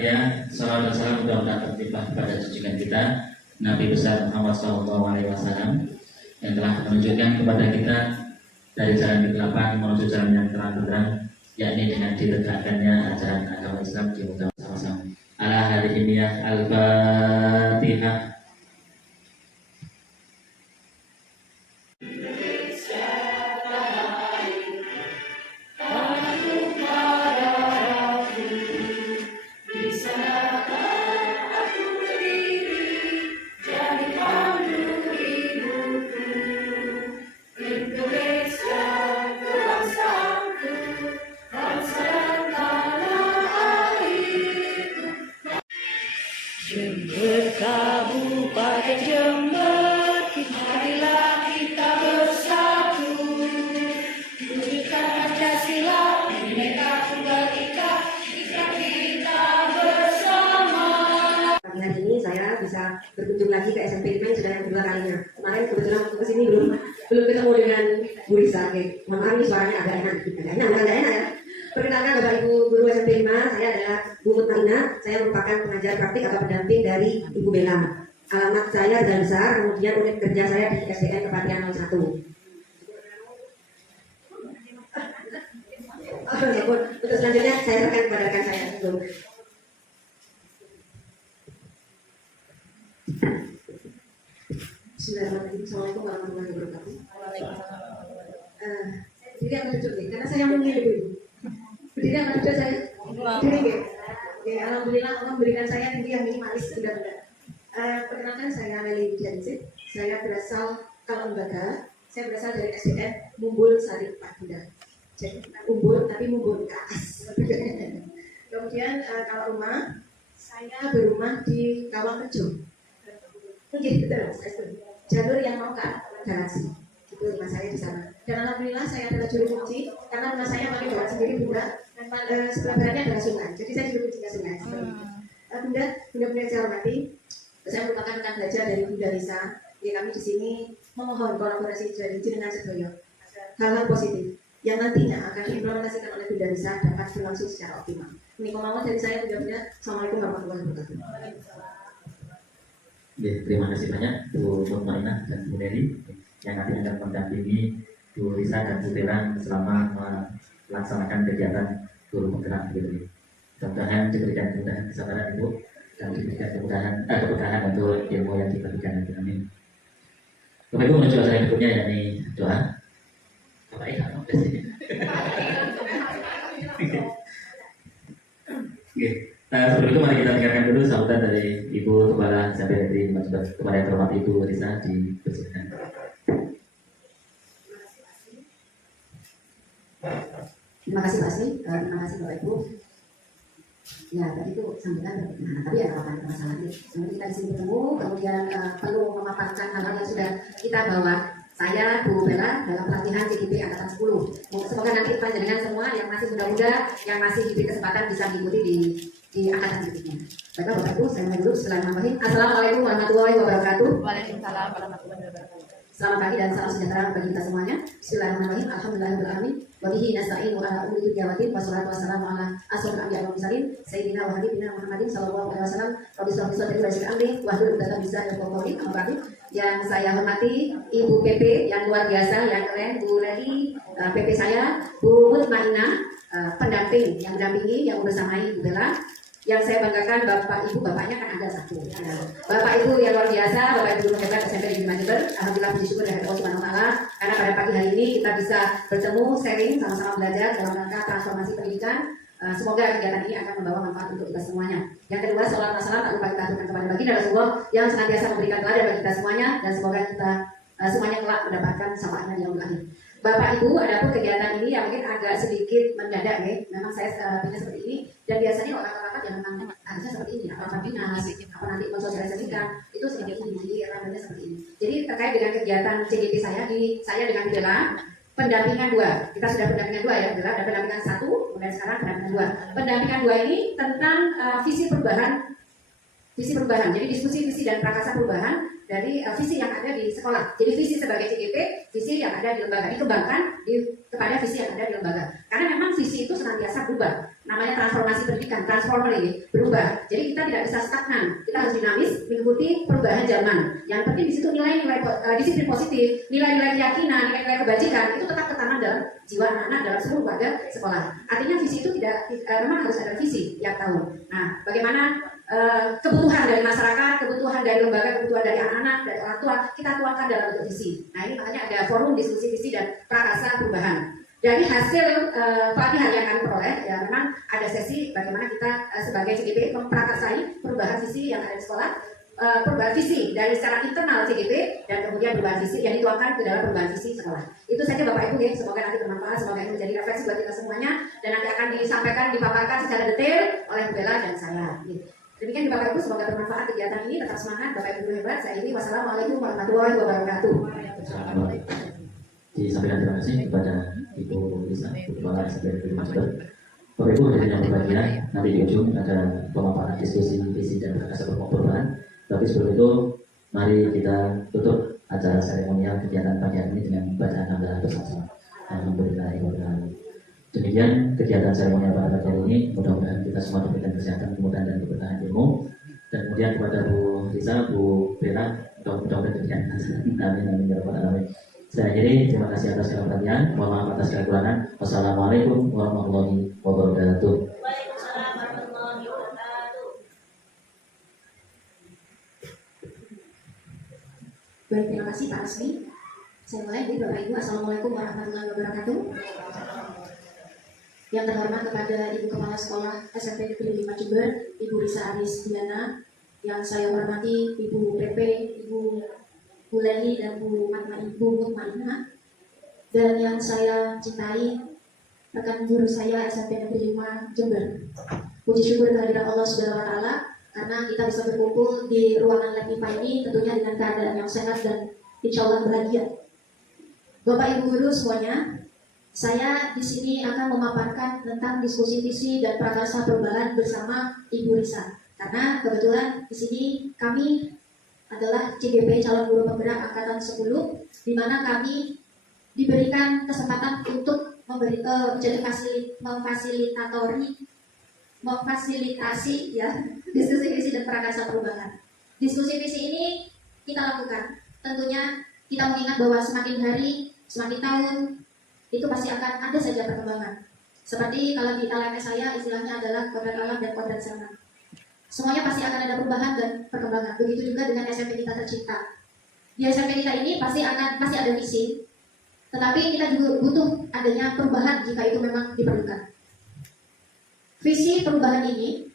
mulia, salam dan salam mudah-mudahan tertimbang kepada junjungan kita Nabi besar Muhammad SAW yang telah menunjukkan kepada kita dari jalan kegelapan menuju jalan yang terang-terang, yakni dengan ditegakkannya ajaran agama Islam di muka sama-sama. Ala hadhihi al-Fatihah. Jember Kabupaten Jember, marilah kita bersatu, wujudkan Pancasila, Bhinneka Tunggal Ika, kita bersama. Pagi hari ini saya bisa berkunjung lagi ke SMP IPN sudah yang kedua kalinya. Kemarin kebetulan aku kesini belum ketemu dengan Bu Risa. Mohon maaf ini suaranya agak enak, bukan agak enak ya. Perkenalkan Bapak Ibu Guru SMP 5, saya adalah Bu Mutmainah. Saya merupakan pengajar praktik atau pendamping dari Ibu Bella. Alamat saya Jalan Besar, kemudian unit kerja saya di SDN Kepatihan 01. Untuk selanjutnya saya serahkan kepada rekan saya. Bismillahirrahmanirrahim. Assalamualaikum warahmatullahi wabarakatuh. Jadi akan duduk nih, karena saya mau ngeliat dulu. Berdiri akan duduk saya. Berdiri ya. Alhamdulillah Allah memberikan saya tinggi yang minimalis sudah benar. Perkenalkan saya Meli Jansip. Saya berasal Lembaga. Saya berasal dari SDN Mumbul Sari Pak Bunda. Jadi Mumbul tapi Mumbul ke atas. Kemudian kalau rumah, saya berumah di Kawangrejo. Jadi betul, jalur yang mau ke garasi. Itu rumah saya di sana. Dan alhamdulillah saya adalah juru kunci karena rumah saya pakai jalan sendiri Bunda. Sebelah baratnya adalah sungai. Jadi saya juru kunci ke sungai. Bunda, benar-benar saya hormati. Saya merupakan rekan belajar dari Bunda Risa. Ya, kami di sini memohon kolaborasi dari jenengan sedoyo. Hal-hal positif yang nantinya akan diimplementasikan oleh Bunda Risa dapat berlangsung secara optimal. Ini komandan dari saya benar-benar. Assalamualaikum warahmatullahi wabarakatuh. Terima kasih banyak Bu Mutmainah dan Bu Neri yang nanti akan mendampingi Bu Risa dan Bu Bella selama melaksanakan kegiatan guru penggerak ini. Mudah-mudahan diberikan kemudahan kesabaran Ibu dan diberikan kemudahan untuk ilmu yang diberikan nanti. Amin. Bapak Ibu menuju acara berikutnya yakni doa. Bapak Ibu sebelum itu mari kita dengarkan dulu sambutan dari Ibu Kepala SMP Negeri kepada yang terhormat Ibu Risa dipersilakan. Terima kasih Pak Asli, terima kasih Bapak Ibu. Ya tadi itu sambutan, nah tapi ada apa masalah ini. Sampai kita di sini bertemu, kemudian perlu memaparkan hal-hal yang sudah kita bawa. Saya Bu Bella dalam pelatihan CGP Angkatan 10. Semoga nanti panjenengan semua yang masih muda-muda, yang masih diberi kesempatan bisa mengikuti di angkatan berikutnya. Baiklah Bapak Ibu, saya mulai dulu. Bismillahirrahmanirrahim. Assalamualaikum warahmatullahi wabarakatuh. Waalaikumsalam warahmatullahi wabarakatuh. Selamat pagi dan salam sejahtera bagi kita semuanya. Bismillahirrahmanirrahim. Alhamdulillahirrahmanirrahim. Wa bihi nasta'inu ala umuri dunya wa din. Wassalatu wassalamu ala asyrofil anbiya'i wal mursalin sayyidina wa habibina Muhammadin sallallahu alaihi wasallam. Rabbi shrah li sadri wa yassir li amri wahlul 'uqdatam min lisani yafqahu qawli. Amma ba'du. Yang saya hormati Ibu PP yang luar biasa, yang keren, Bu Leli, PP saya, Bu Mutmainah, pendamping yang mendampingi, yang bersamai Bu Bella. Yang saya banggakan Bapak Ibu, bapaknya kan ada satu. Bapak Ibu yang luar biasa, Bapak Ibu hebat SMP di Jember. Alhamdulillah puji syukur dari Allah Subhanahu wa taala karena pada pagi hari ini kita bisa bertemu, sharing, sama-sama belajar dalam rangka transformasi pendidikan. Semoga kegiatan ini akan membawa manfaat untuk kita semuanya. Yang kedua, salam tak lupa kita aturkan kepada baginda Rasulullah yang senantiasa memberikan teladan bagi kita semuanya, dan semoga kita semuanya kelak mendapatkan syafaatnya di yaumul akhir. Bapak Ibu, adapun kegiatan ini yang mungkin agak sedikit mendadak ya. Memang saya punya seperti ini, dan biasanya orang-orang yang memang harusnya seperti ini, apa dinas, apa nanti mensosialisasikan itu sedikit ini, jadi ramenya seperti ini. Jadi terkait dengan kegiatan CGP saya dengan Bella, pendampingan 2. Kita sudah pendampingan 2 ya, Bella, ada pendampingan 1, kemudian sekarang pendampingan 2. Pendampingan 2 ini tentang visi perubahan. Jadi diskusi visi dan prakarsa perubahan dari visi yang ada di sekolah. Jadi visi sebagai CGP, visi yang ada di lembaga dikembangkan kepada visi yang ada di lembaga. Karena memang visi itu senantiasa berubah. Namanya transformasi pendidikan, transformer ini berubah. Jadi kita tidak bisa stagnan, kita harus dinamis mengikuti perubahan zaman. Yang penting di situ nilai-nilai disiplin positif, nilai-nilai keyakinan, nilai-nilai kebajikan itu tetap tertanam dalam jiwa anak-anak dalam seluruh warga sekolah. Artinya visi itu memang harus ada visi tiap tahun. Nah, bagaimana kebutuhan dari masyarakat, kebutuhan dari lembaga, kebutuhan dari anak-anak, dari orang tua kita tuangkan dalam bentuk visi. Nah, ini makanya ada forum diskusi visi dan prakarsa perubahan. Dari hasil pelatihan yang kami peroleh, ya memang ada sesi bagaimana kita sebagai CGP memprakarsai perubahan visi yang ada di sekolah, perubahan visi dari secara internal CGP dan kemudian perubahan visi yang dituangkan ke dalam perubahan visi sekolah. Itu saja Bapak Ibu ya, semoga nanti bermanfaat, semoga ini menjadi refleksi buat kita semuanya dan nanti akan disampaikan, dipaparkan secara detail oleh Bu Bella dan saya. Demikian Bapak Ibu, semoga bermanfaat kegiatan ini, tetap semangat Bapak Ibu hebat. Saya ini wassalamualaikum warahmatullahi wabarakatuh. Disampaikan terima kasih kepada Ibu Lisa, Kepala SMP Negeri Jember. Bapak Ibu dari yang berbahagia, nanti di ujung ada pemaparan diskusi visi dan prakarsa perubahan. Tapi sebelum itu, mari kita tutup acara seremonial kegiatan pagi hari ini dengan bacaan hamdalah bersama. Alhamdulillah. Demikian kegiatan seremonial pada pagi hari ini. Mudah-mudahan kita semua diberikan kesehatan, kemudahan dan keberkahan ilmu. Dan kemudian kepada Bu Lisa, Bu Bella, mudah-mudahan demikian. Amin ya rabbal alamin. Saya akhiri, terima kasih atas segala perhatian. Mohon maaf atas segala kekurangan. Wassalamualaikum warahmatullahi wabarakatuh. Waalaikumsalam warahmatullahi wabarakatuh. Baik, terima kasih Pak Asmi. Saya mulai dari Bapak Ibu. Assalamualaikum warahmatullahi wabarakatuh. Yang terhormat kepada Ibu Kepala Sekolah SMP Negeri 5 Jember, Ibu Risa Aris Diana. Yang saya hormati Ibu PP, Ibu Bu Leni dan Bu Mutmainah, dan yang saya cintai rekan guru saya SMP Negeri 5 Jember. Puji syukur kehadiran Allah Subhanahu wa taala karena kita bisa berkumpul di ruangan lab IPA ini tentunya dengan keadaan yang sehat dan insya Allah bahagia. Bapak Ibu guru semuanya, saya di sini akan memaparkan tentang diskusi visi dan prakarsa perubahan bersama Ibu Risa. Karena kebetulan di sini kami adalah CGP calon guru penggerak angkatan 10, di mana kami diberikan kesempatan untuk memfasilitasi ya diskusi visi dan prakarsa perubahan. Diskusi visi ini kita lakukan, tentunya kita mengingat bahwa semakin hari, semakin tahun itu pasti akan ada saja perkembangan. Seperti kalau di LMS saya istilahnya adalah kodrat alam dan kodrat zaman. Semuanya pasti akan ada perubahan dan perkembangan. Begitu juga dengan SMP kita tercinta. Di SMP kita ini pasti ada visi, tetapi kita juga butuh adanya perubahan jika itu memang diperlukan. Visi perubahan ini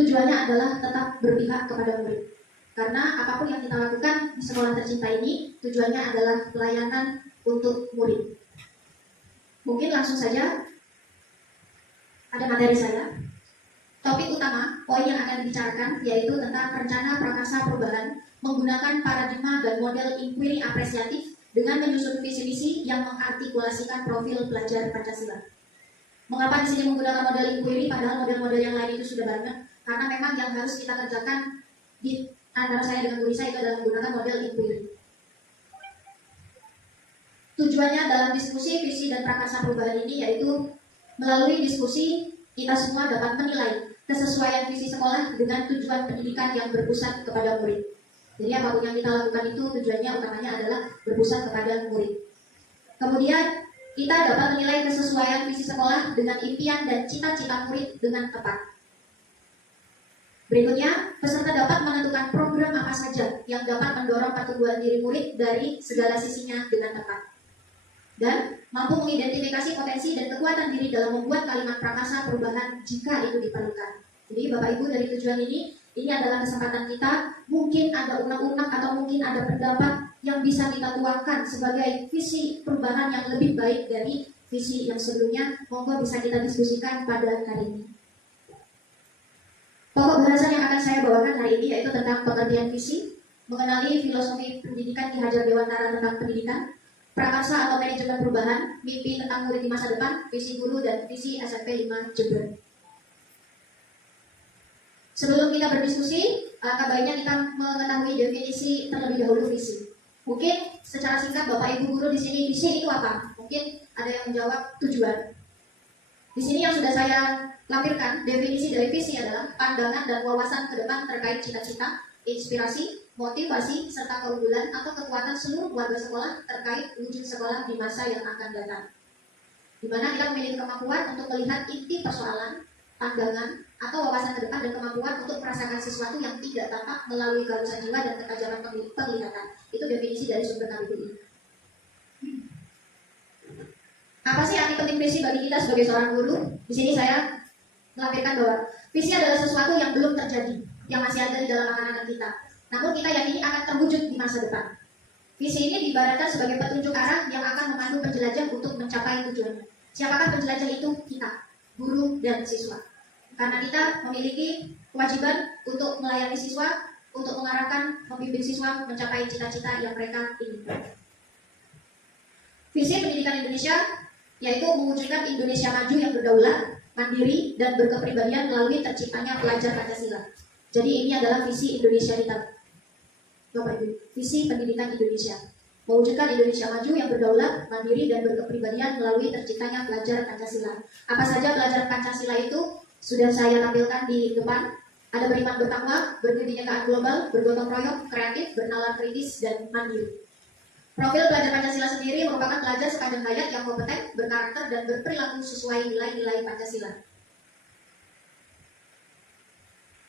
tujuannya adalah tetap berpihak kepada murid. Karena apapun yang kita lakukan di sekolah tercinta ini tujuannya adalah pelayanan untuk murid. Mungkin langsung saja ada materi saya. Topik utama, poin yang akan dibicarakan yaitu tentang rencana prakarsa perubahan menggunakan paradigma dan model inquiry apresiatif dengan menyusun visi-misi yang mengartikulasikan profil pelajar Pancasila. Mengapa di sini menggunakan model inquiry padahal model-model yang lain itu sudah banyak? Karena memang yang harus kita kerjakan di antara saya dengan Bu Risa itu adalah menggunakan model inquiry. Tujuannya dalam diskusi visi dan prakarsa perubahan ini yaitu melalui diskusi kita semua dapat menilai kesesuaian visi sekolah dengan tujuan pendidikan yang berpusat kepada murid. Jadi apapun yang kita lakukan itu tujuannya utamanya adalah berpusat kepada murid. Kemudian kita dapat menilai kesesuaian visi sekolah dengan impian dan cita-cita murid dengan tepat. Berikutnya, peserta dapat menentukan program apa saja yang dapat mendorong pertumbuhan diri murid dari segala sisinya dengan tepat. Dan mampu mengidentifikasi potensi dan kekuatan diri dalam membuat kalimat prakarsa perubahan jika itu diperlukan. Jadi Bapak Ibu dari tujuan ini adalah kesempatan kita, mungkin ada unek-unek atau mungkin ada pendapat yang bisa kita tuangkan sebagai visi perubahan yang lebih baik dari visi yang sebelumnya. Monggo bisa kita diskusikan pada hari ini. Pokok bahasan yang akan saya bawakan hari ini yaitu tentang pengertian visi, mengenali filosofi pendidikan Ki Hajar Dewantara tentang pendidikan, prakarsa atau manajemen perubahan, mimpi tentang murid di masa depan, visi guru dan visi SMP 5 Jember. Sebelum kita berdiskusi, kabarnya kita mengetahui definisi terlebih dahulu visi. Mungkin secara singkat Bapak Ibu guru di sini, visi itu apa? Mungkin ada yang menjawab tujuan. Di sini yang sudah saya lampirkan, definisi dari visi adalah pandangan dan wawasan ke depan terkait cita-cita, inspirasi, motivasi, serta keunggulan atau kekuatan seluruh warga sekolah terkait wujud sekolah di masa yang akan datang. Di mana kita memiliki kemampuan untuk melihat inti persoalan, pandangan, atau wawasan ke depan dan kemampuan untuk merasakan sesuatu yang tidak tampak melalui kehalusan jiwa dan ketajaman penglihatan. Itu definisi dari sumber KBBI. Apa sih arti penting visi bagi kita sebagai seorang guru? Di sini saya melampirkan bahwa visi adalah sesuatu yang belum terjadi, yang masih ada di dalam anak-anak kita. Namun kita yakini akan terwujud di masa depan. Visi ini diibaratkan sebagai petunjuk arah yang akan memandu penjelajah untuk mencapai tujuannya. Siapakah penjelajah itu? Kita, guru dan siswa. Karena kita memiliki kewajiban untuk melayani siswa, untuk mengarahkan, membimbing siswa mencapai cita-cita yang mereka inginkan. Visi pendidikan Indonesia yaitu mewujudkan Indonesia maju yang berdaulat, mandiri, dan berkepribadian melalui terciptanya pelajar Pancasila. Jadi ini adalah visi Indonesia kita, Bapak Ibu, visi pendidikan Indonesia. Mewujudkan Indonesia maju yang berdaulat, mandiri, dan berkepribadian melalui terciptanya pelajar Pancasila. Apa saja pelajar Pancasila itu sudah saya tampilkan di depan. Ada beriman bertakwa, berkebinekaan global, bergotong royong, kreatif, bernalar kritis, dan mandiri. Profil pelajar Pancasila sendiri merupakan pelajar sepanjang hayat yang kompeten, berkarakter, dan berperilaku sesuai nilai-nilai Pancasila.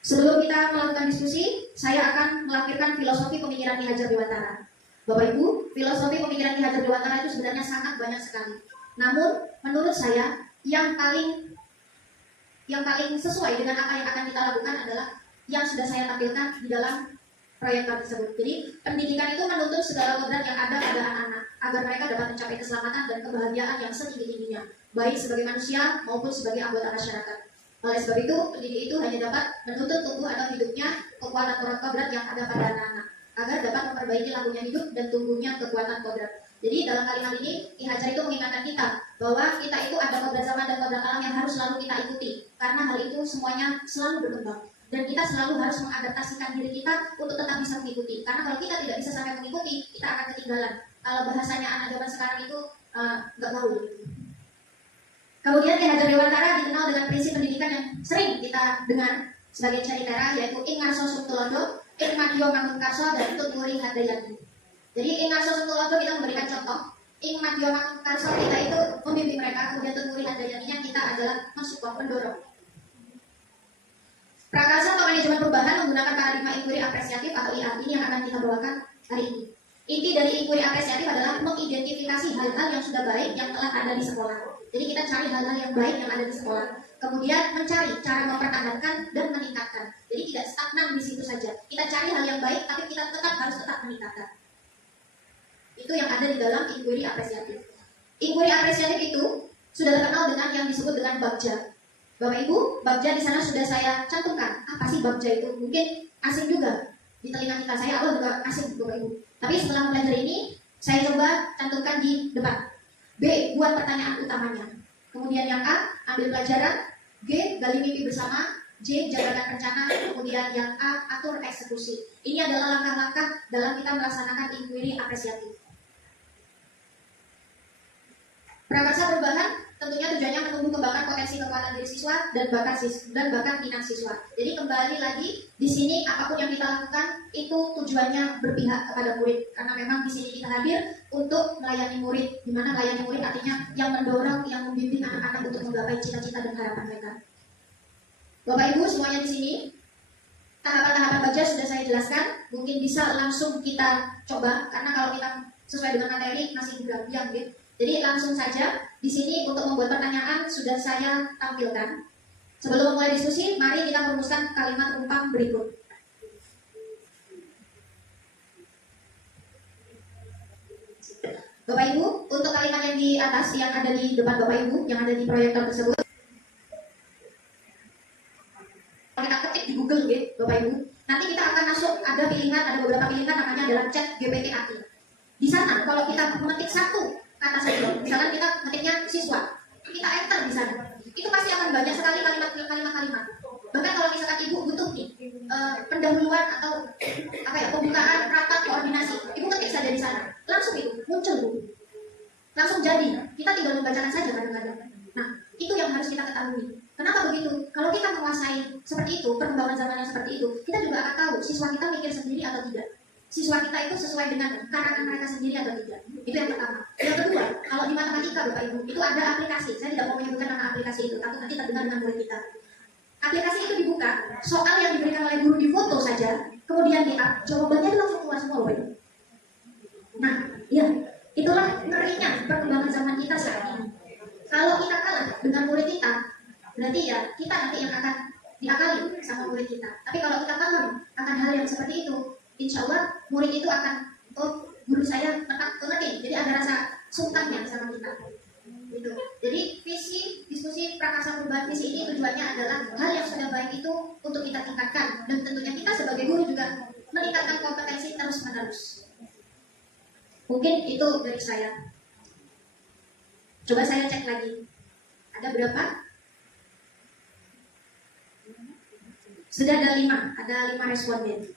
Sebelum kita melakukan diskusi, saya akan melampirkan filosofi pemikiran Ki Hajar Dewantara. Bapak Ibu, filosofi pemikiran Ki Hajar Dewantara itu sebenarnya sangat banyak sekali. Namun, menurut saya, yang paling sesuai dengan apa yang akan kita lakukan adalah yang sudah saya tampilkan di dalam proyek tersebut. Jadi, pendidikan itu menuntut segala kodrat yang ada pada anak-anak agar mereka dapat mencapai keselamatan dan kebahagiaan yang setinggi-tingginya, baik sebagai manusia maupun sebagai anggota masyarakat. Oleh sebab itu, pendidik itu hanya dapat menuntut tubuh atau hidupnya kekuatan kodrat yang ada pada anak-anak agar dapat memperbaiki lakunya hidup dan tumbuhnya kekuatan kodrat. Jadi dalam kalimat ini, Ki Hajar itu mengingatkan kita bahwa kita itu ada kodrat zaman dan kodrat alam yang harus selalu kita ikuti, karena hal itu semuanya selalu berkembang. Dan kita selalu harus mengadaptasikan diri kita untuk tetap bisa mengikuti. Karena kalau kita tidak bisa sampai mengikuti, kita akan ketinggalan. Kalau bahasanya anak zaman sekarang itu nggak gaul. Kemudian Ki Hajar Dewantara dikenal dengan prinsip pendidikan yang sering kita dengar sebagai caritera, yaitu ing ngarso sumtulodo, ing madyo mangunkarso, dan tuturi hadayati. Jadi ing ngarso sumtulodo kita memberikan contoh, ing madyo mangunkarso kita itu membimbing mereka, kemudian tuturi hadayatinya kita adalah mensupport, mendorong. Prakarsa atau manajemen perubahan menggunakan paradigma inquiry apresiatif atau IA ini yang akan kita bawakan hari ini. Inti dari inquiry apresiatif adalah mengidentifikasi hal-hal yang sudah baik yang telah ada di sekolah. Jadi kita cari hal-hal yang baik yang ada di sekolah. Kemudian mencari cara mempertahankan dan meningkatkan. Jadi tidak stagnan di situ saja. Kita cari hal yang baik, tapi kita harus tetap meningkatkan. Itu yang ada di dalam inquiry apresiatif. Inquiry apresiatif itu sudah terkenal dengan yang disebut dengan bagja. Bapak Ibu, bagja di sana sudah saya cantumkan. Apa sih bagja itu? Mungkin asing juga di telinga kita. Saya awal juga asing, Bapak Ibu. Tapi setelah belajar ini, saya coba cantumkan di depan. B, buat pertanyaan utamanya. Kemudian yang A, ambil pelajaran. G, gali mimpi bersama. J, jalankan rencana. Kemudian yang A, atur eksekusi. Ini adalah langkah-langkah dalam kita melaksanakan inquiry apresiatif. Prakarsa perubahan tentunya tujuannya menumbuh kembangkan potensi kekuatan diri siswa dan bakat minat siswa. Jadi kembali lagi di sini apapun yang kita lakukan itu tujuannya berpihak kepada murid, karena memang di sini kita hadir untuk melayani murid, di mana melayani murid artinya yang mendorong, yang membimbing anak-anak untuk menggapai cita-cita dan harapan mereka. Bapak Ibu semuanya di sini, tahapan-tahapan baca sudah saya jelaskan, mungkin bisa langsung kita coba, karena kalau kita sesuai dengan materi masih diam gitu. Jadi langsung saja di sini untuk membuat pertanyaan sudah saya tampilkan. Sebelum memulai diskusi, mari kita merumuskan kalimat rumpang berikut. Bapak Ibu, untuk kalimat yang di atas yang ada di depan Bapak Ibu, yang ada di proyektor tersebut, kita ketik di Google gitu, Bapak Ibu. Nanti kita akan masuk, ada beberapa pilihan namanya adalah chat GPT AI. Di sana kalau kita mengetik satu kata saja, misalkan kita ngetiknya siswa, kita enter di sana, itu pasti akan banyak sekali kalimat-kalimat. Bahkan kalau misalkan ibu butuh nih pendahuluan atau pembukaan rapat koordinasi. Ibu ketik saja di sana, langsung itu muncul Bu. Langsung jadi. Kita tinggal membacakan saja kadang-kadang. Nah, itu yang harus kita ketahui. Kenapa begitu? Kalau kita menguasai seperti itu, perkembangan zaman yang seperti itu, kita juga akan tahu siswa kita mikir sendiri atau tidak. Siswa kita itu sesuai dengan karakter mereka sendiri atau tidak. Itu yang pertama. Yang kedua, kalau di matematika Bapak Ibu, itu ada aplikasi. Saya tidak mau menyebutkan nama aplikasi itu, takut nanti terdengar dengan murid kita. Aplikasi itu dibuka, soal yang diberikan oleh guru di foto saja, kemudian di-up, jawabannya itu langsung keluar semua Bapak Ibu. Nah, ya, itulah ngerinya perkembangan zaman kita saat ini. Kalau kita kalah dengan murid kita, berarti ya kita nanti yang akan diakali sama murid kita. Tapi kalau kita paham akan hal yang seperti itu, insya Allah murid itu akan, oh guru saya mengerti, jadi ada rasa sungkannya sama kita. Gitu. Jadi visi diskusi prakarsa perubahan visi ini tujuannya adalah hal yang sudah baik itu untuk kita tingkatkan, dan tentunya kita sebagai guru juga meningkatkan kompetensi terus menerus. Mungkin itu dari saya. Coba saya cek lagi. Ada berapa? Sudah ada 5 responden.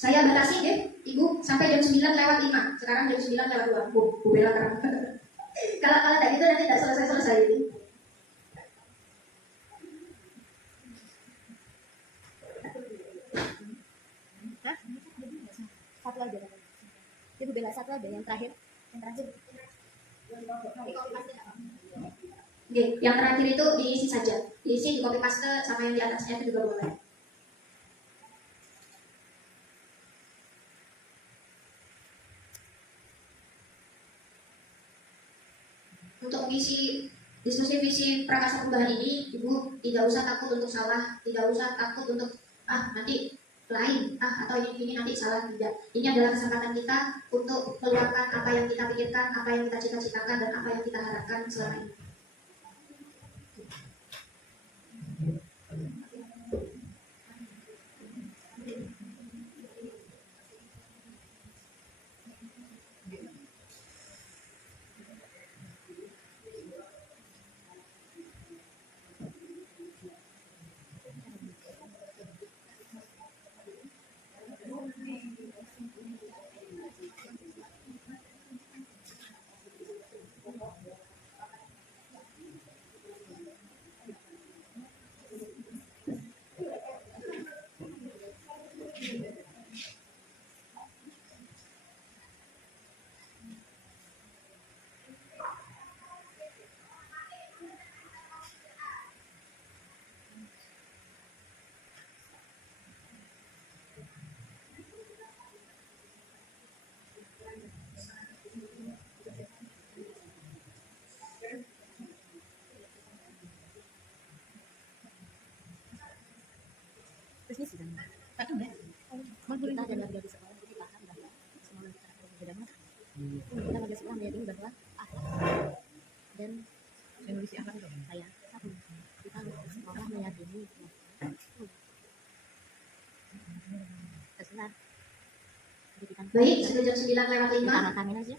Saya batasi deh, Ibu, sampai jam 9:05. Sekarang jam 9:02. Bu Bella terang. Kalau tidak gitu nanti tidak selesai ini. Satu aja. Ibu Bella satu aja yang terakhir. Oke, yang terakhir itu diisi saja. Diisi di copy paste sama yang di atasnya itu juga boleh. Untuk mengisi diskusi visi prakarsa perubahan ini, Ibu tidak usah takut untuk salah, tidak usah takut untuk nanti lain, atau ini nanti salah, tidak. Ini adalah kesempatan kita untuk meluapkan apa yang kita pikirkan, apa yang kita cita-citakan, dan apa yang kita harapkan selama ini. Terus ini sudah. Satu deh. Kita ada lagi di sekolah, jadi paham bahwa semua masyarakat berbeda mas. Kita lagi sekolah meyakini bahwa dan Indonesia apa itu? saya satu. Kita sekolah meyakini terserah. Baik, sudah jam 9:05. Kita makan aja.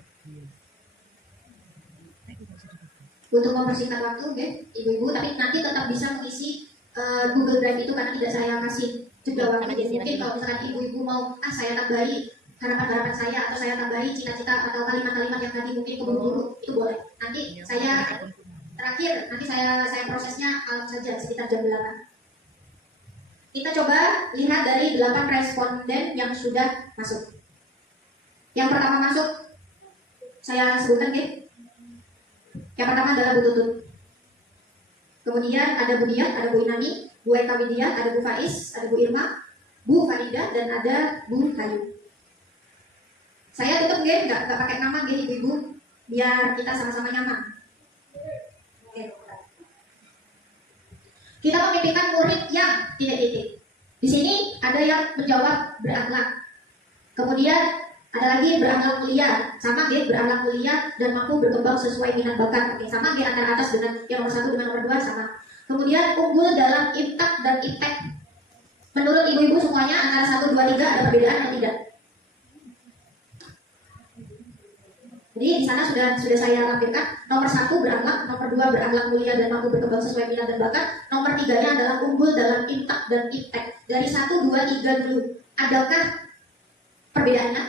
Untuk mempersingkat waktu, okay, Ibu-ibu, tapi nanti tetap bisa mengisi Google Drive itu karena tidak saya kasih jeda waktu. Jadi mungkin kalau misalkan Ibu-ibu mau, saya tambahi harapan-harapan saya, atau saya tambahi cita-cita atau kalimat-kalimat yang tadi mungkin keburu-buru, itu boleh. Nanti saya terakhir, nanti saya prosesnya saja sekitar jam 8. Kita coba lihat dari 8 responden yang sudah masuk. Yang pertama masuk, saya sebutkan, okay? Yang pertama adalah Bu Tutut. Kemudian ada Bu Diah, ada Bu Inani, Bu Eka Widya, ada Bu Faiz, ada Bu Irma, Bu Farida, dan ada Bu Kayu. Saya tutup nggak pakai nama ibu-ibu, biar kita sama-sama nyaman. Oke. Kita memimpikan murid yang titik-titik. Di sini ada yang menjawab berakhlak. Kemudian ada lagi berakhlak mulia, sama berakhlak mulia dan mampu berkembang sesuai minat bakat. Oke, sama antara atas dengan yang nomor 1 dengan nomor 2 sama. Kemudian unggul dalam imtak dan impact. Menurut ibu-ibu semuanya antara 1, 2, 3 ada perbedaan atau tidak? Jadi di sana sudah saya lampirkan. Nomor 1 berakhlak, nomor 2 berakhlak mulia dan mampu berkembang sesuai minat dan bakat. Nomor 3-nya adalah unggul dalam infak dan iptek. Dari 1, 2, 3 dulu. Adakah perbedaannya?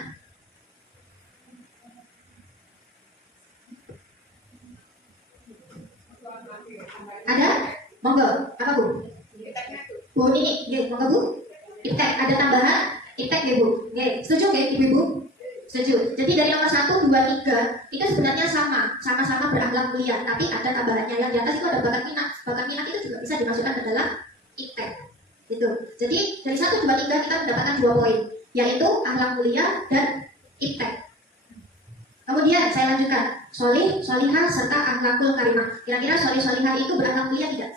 Ada? Monggo. Apa Bu? Bu ini, monggo Bu. Iptek, ada tambahan? Iptek ya Bu. Setuju ya Ibu-ibu? Setuju. Jadi dari nomor 1, 2, 3 itu sebenarnya sama-sama berakhlak mulia, tapi ada tambahannya. Yang di atas itu ada bakat minat. Bakat minat itu juga bisa dimasukkan ke dalam iptek. Gitu. Jadi dari 1, 2, 3 kita mendapatkan 2 poin, yaitu akhlak mulia dan iptek. Kemudian saya lanjutkan, solih, solihah, serta akhlakul karimah. Kira-kira solih, solihah itu berakhlak mulia tidak?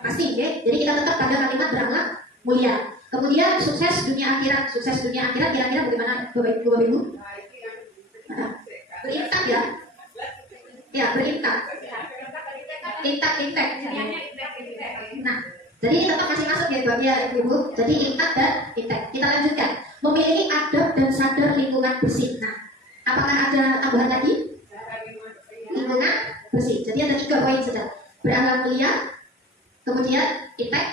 Pasti, ya. Jadi kita tetap pada kalimat berakhlak mulia. Kemudian sukses dunia akhirat. Sukses dunia akhirat kira-kira bagaimana Bapak Ibu? Berintak ya? Ya, berintak. Intak. Nah, jadi ini tetap masih masuk ya Bapak ya Ibu. Jadi intak dan intak. Kita lanjutkan. Memiliki adab dan sadar lingkungan bersih. Nah, apakah ada tambahan lagi? Lingkungan bersih. Jadi ada 3 poin saja. Berakhlak mulia, kemudian intak,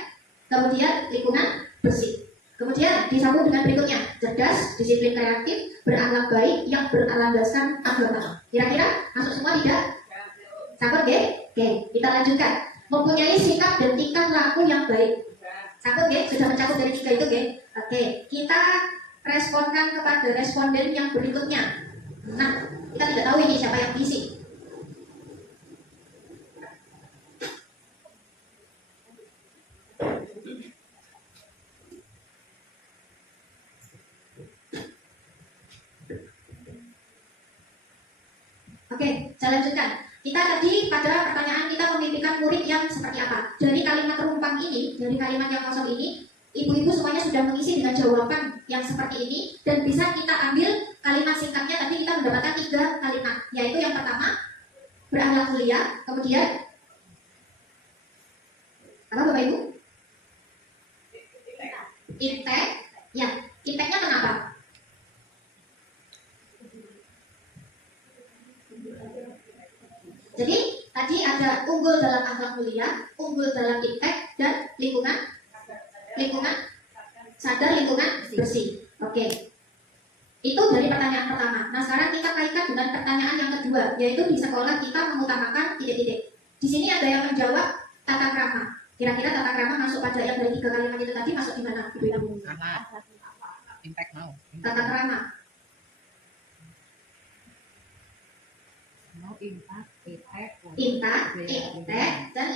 kemudian lingkungan bersih. Kemudian disambung dengan berikutnya, cerdas, disiplin kreatif, berakhlak baik yang berlandaskan agama. Kira-kira masuk semua tidak? Sangkut ya? Oke, kita lanjutkan. Mempunyai sikap dan tingkah laku yang baik. Sangkut ya? Sudah mencakup dari 3 itu ya? Oke, kita responkan kepada responden yang berikutnya. Nah, kita tidak tahu ini siapa yang diisi. Oke, saya lanjutkan. Kita tadi pada pertanyaan kita memimpikan murid yang seperti apa. Dari kalimat terumpang ini, dari kalimat yang kosong ini, ibu-ibu semuanya sudah mengisi dengan jawaban yang seperti ini. Dan bisa kita ambil kalimat singkatnya, tapi kita mendapatkan 3 kalimat. Yaitu yang pertama, berakhlak mulia. Kemudian, apa Bapak Ibu? Iptek. Ya, ipteknya kenapa? Jadi tadi ada unggul dalam akhlak mulia, unggul dalam iptek, dan lingkungan sadar, lingkungan bersih. Oke. Itu dari pertanyaan pertama. Nah sekarang kita kaitkan dengan pertanyaan yang kedua, yaitu di sekolah kita mengutamakan titik-titik. Di sini ada yang menjawab tata krama. Kira-kira tata krama masuk pada yang dari 3 kalimat itu tadi masuk di mana? Ibu-ibu. Impact mau. Tata krama. Mau impact, Iptek, dan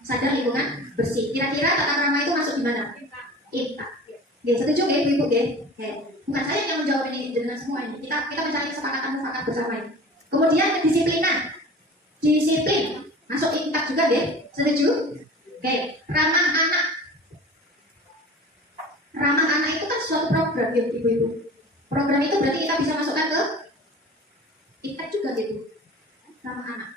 sadar lingkungan bersih. Kira-kira tata krama itu masuk di mana? Iptek. Oke, setuju ya Ibu ya? Oke. Bukan saya yang menjawab ini dengan semua ini. Kita mencari kesepakatan mufakat bersama ini. Kemudian kedisiplinan. Disiplin masuk iptek juga ya? Setuju? Oke. Ramah anak. Ramah anak itu kan suatu program ya Ibu-ibu. Program itu berarti kita bisa masukkan ke iptek juga gitu. Ramah anak.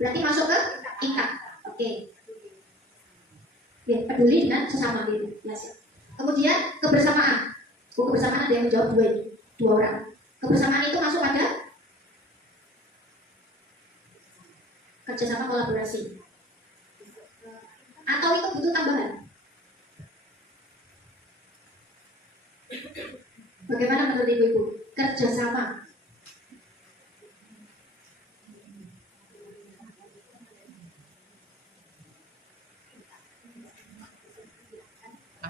Berarti masuk ke iptek. Oke. Ya, peduli dengan sesama gitu. Yes. Kemudian kebersamaan. Kebersamaan ada yang menjawab 2 ini, 2 orang. Kebersamaan itu masuk pada kerjasama kolaborasi. Atau itu butuh tambahan? Bagaimana menurut ibu-ibu? Kerjasama.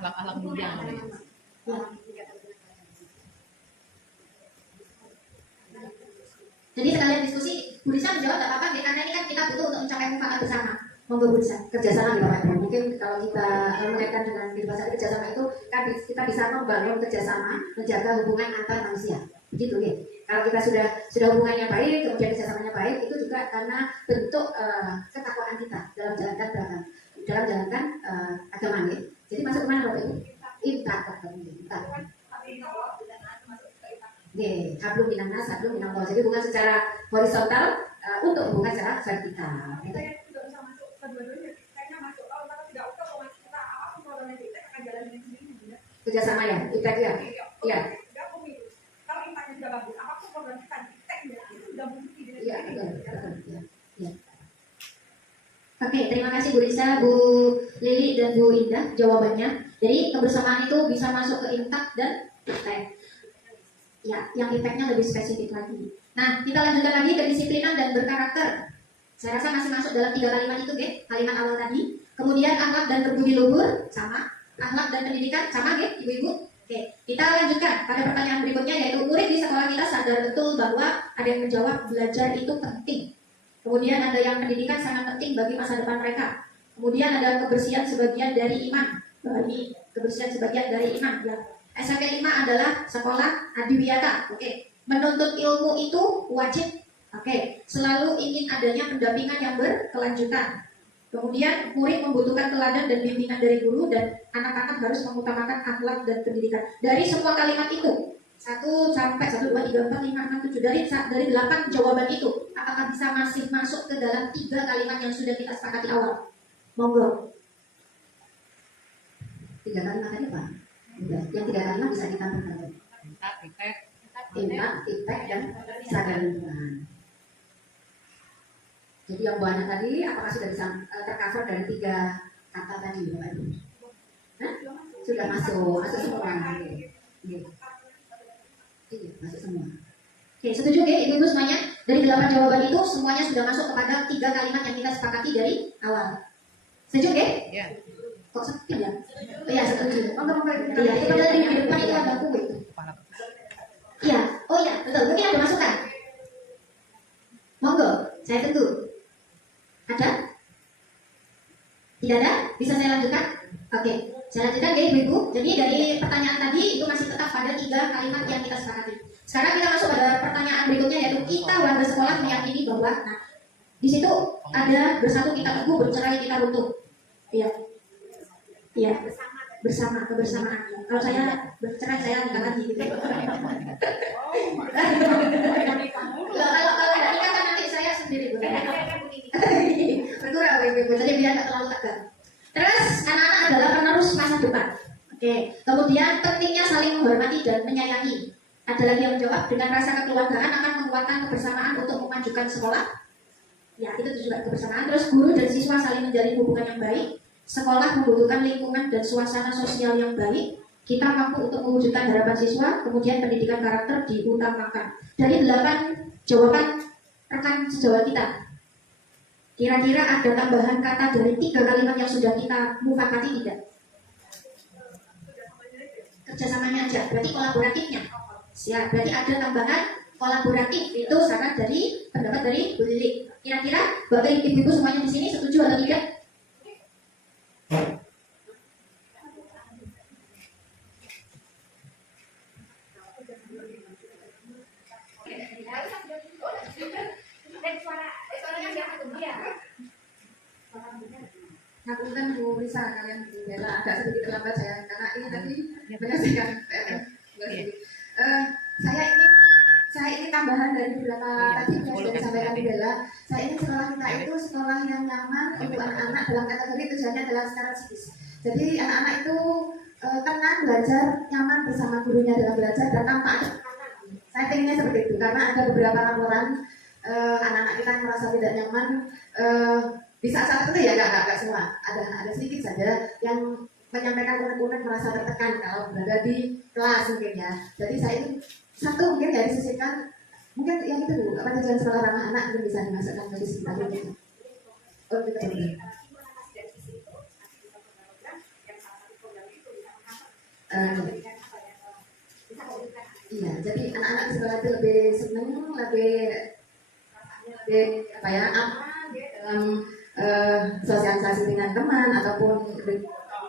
Akhlak-akhlak mulia. Jadi sekalian diskusi, Bu Risa menjawab tidak apa-apa, karena ini kan kita butuh untuk mencapai mufakat bersama. Monggo Bu Risa, kerjasama di Bapak Ibu. Mungkin kalau kita mengaitkan dengan bahasa kerjasama itu, kan kita bisa membangun kerjasama, menjaga hubungan antar manusia. Begitu ya. Kalau kita sudah hubungannya baik, kemudian kerjasamanya baik, itu juga karena bentuk ketakwaan kita dalam jalankan agama ya. Jadi masuk kemana Bapak Ibu? Intak. Hablum minannas, hablum minallah. Jadi hubungan secara horizontal untuk hubungan secara vertikal. Gitu. Kerjasama ya, Intak ya. Iya. Oke, terima kasih Bu Risa, Bu Lili, dan Bu Indah jawabannya. Jadi kebersamaan itu bisa masuk ke impact dan impact. Ya, yang impactnya lebih spesifik lagi. Nah, kita lanjutkan lagi kedisiplinan dan berkarakter. Saya rasa masih masuk dalam 3 kalimat itu, kalimat awal tadi. Kemudian akhlak dan berbudi luhur, sama. Akhlak dan pendidikan, sama, ibu-ibu. Oke, kita lanjutkan pada pertanyaan berikutnya, yaitu murid di sekolah kita sadar betul bahwa ada yang menjawab belajar itu penting. Kemudian ada yang pendidikan sangat penting bagi masa depan mereka. Kemudian ada kebersihan sebagian dari iman. Bagi kebersihan sebagian dari iman. Ya. SMP 5 adalah sekolah adiwiyata. Oke, menuntut ilmu itu wajib. Oke, selalu ingin adanya pendampingan yang berkelanjutan. Kemudian murid membutuhkan teladan dan bimbingan dari guru, dan anak-anak harus mengutamakan akhlak dan pendidikan. Dari semua kalimat itu, 1 sampai 1, 2, 3, 4, 5, 6, 7, dari 8 jawaban itu, apakah bisa masih masuk ke dalam 3 kalimat yang sudah kita sepakati awal? Monggo. 3 kalimat tadi apa? Yang 3 kalimat bisa ditambahkan. Impact, impact, dan sadar lingkungan. Jadi yang Bu Ana tadi, apakah sudah bisa tercover dari 3 kata tadi, Bapak Ibu? Hah? Sudah masuk semua. Iya, masuk semua. Oke, setuju ibu-ibu semuanya? Dari 8 jawaban itu, semuanya sudah masuk kepada 3 kalimat yang kita sepakati dari awal. Setuju, Iya. Kok setuju ya? Oh iya, setuju. Iya, itu padahal di depan itu ada buku itu. Iya, oh iya, betul. Mungkin ada masukan. Monggo, saya tunggu. Ada? Tidak ada? Bisa saya lanjutkan? Oke, saya lanjutkan ibu-ibu. Jadi dari pertanyaan tadi itu masih tetap pada 3 kalimat yang kita sepakati. Sekarang kita masuk pada pertanyaan berikutnya, yaitu kita warga sekolah meyakini bahwa di situ ada bersatu kita teguh, bercerai kita runtuh. Iya. Iya. Bersama, kebersamaan. Kalau saya bercerai saya nikah lagi gitu. Kalau nggak nikah kan nanti saya sendiri berkurang ibu-ibu, jadi biar nggak terlalu tegang. Terus anak-anak adalah penerus masa depan. Oke, kemudian pentingnya saling menghormati dan menyayangi. Ada lagi yang menjawab, dengan rasa kekeluargaan akan menguatkan kebersamaan untuk memajukan sekolah. Ya, itu juga kebersamaan. Terus guru dan siswa saling menjalin hubungan yang baik. Sekolah membutuhkan lingkungan dan suasana sosial yang baik. Kita mampu untuk mewujudkan harapan siswa. Kemudian pendidikan karakter diutamakan. Dari 8 jawaban rekan sejawat kita, kira-kira ada tambahan kata dari 3 kalimat yang sudah kita mufakati tidak? Kerjasamanya aja, berarti kolaboratifnya. Siap, berarti ada tambahan kolaboratif. Itu saran dari pendapat dari Bu Lili. Kira-kira Bapak Ibu semuanya di sini setuju atau tidak? Ngapunten Bu Risa, kalian bela agak sedikit terlambat saya karena ini tadi menyelesaikan PR. Saya ini tambahan dari beberapa tadi yang sudah disampaikan Bu Bella. Saya ini sekolah kita itu sekolah yang nyaman untuk anak-anak dalam kategori tujuannya adalah secara psikis. Jadi anak-anak itu tenang belajar, nyaman bersama gurunya dalam belajar, dan tanpa ada tekanan. Saya pengennya seperti itu karena ada beberapa laporan anak-anak kita yang merasa tidak nyaman. Di saat itu ya nggak semua, ada sedikit saja yang menyampaikan unek-unek merasa tertekan kalau berada di kelas mungkin ya. Jadi saya ini satu mungkin ya disisipkan, mungkin yang itu dulu apa tujuan sekolah ramah anak mungkin bisa dimasukkan ke sisi tadi. Oh betul. Iya, jadi anak-anak di sekolah itu lebih senang, lebih apa ya, aman dalam sosialisasi dengan teman ataupun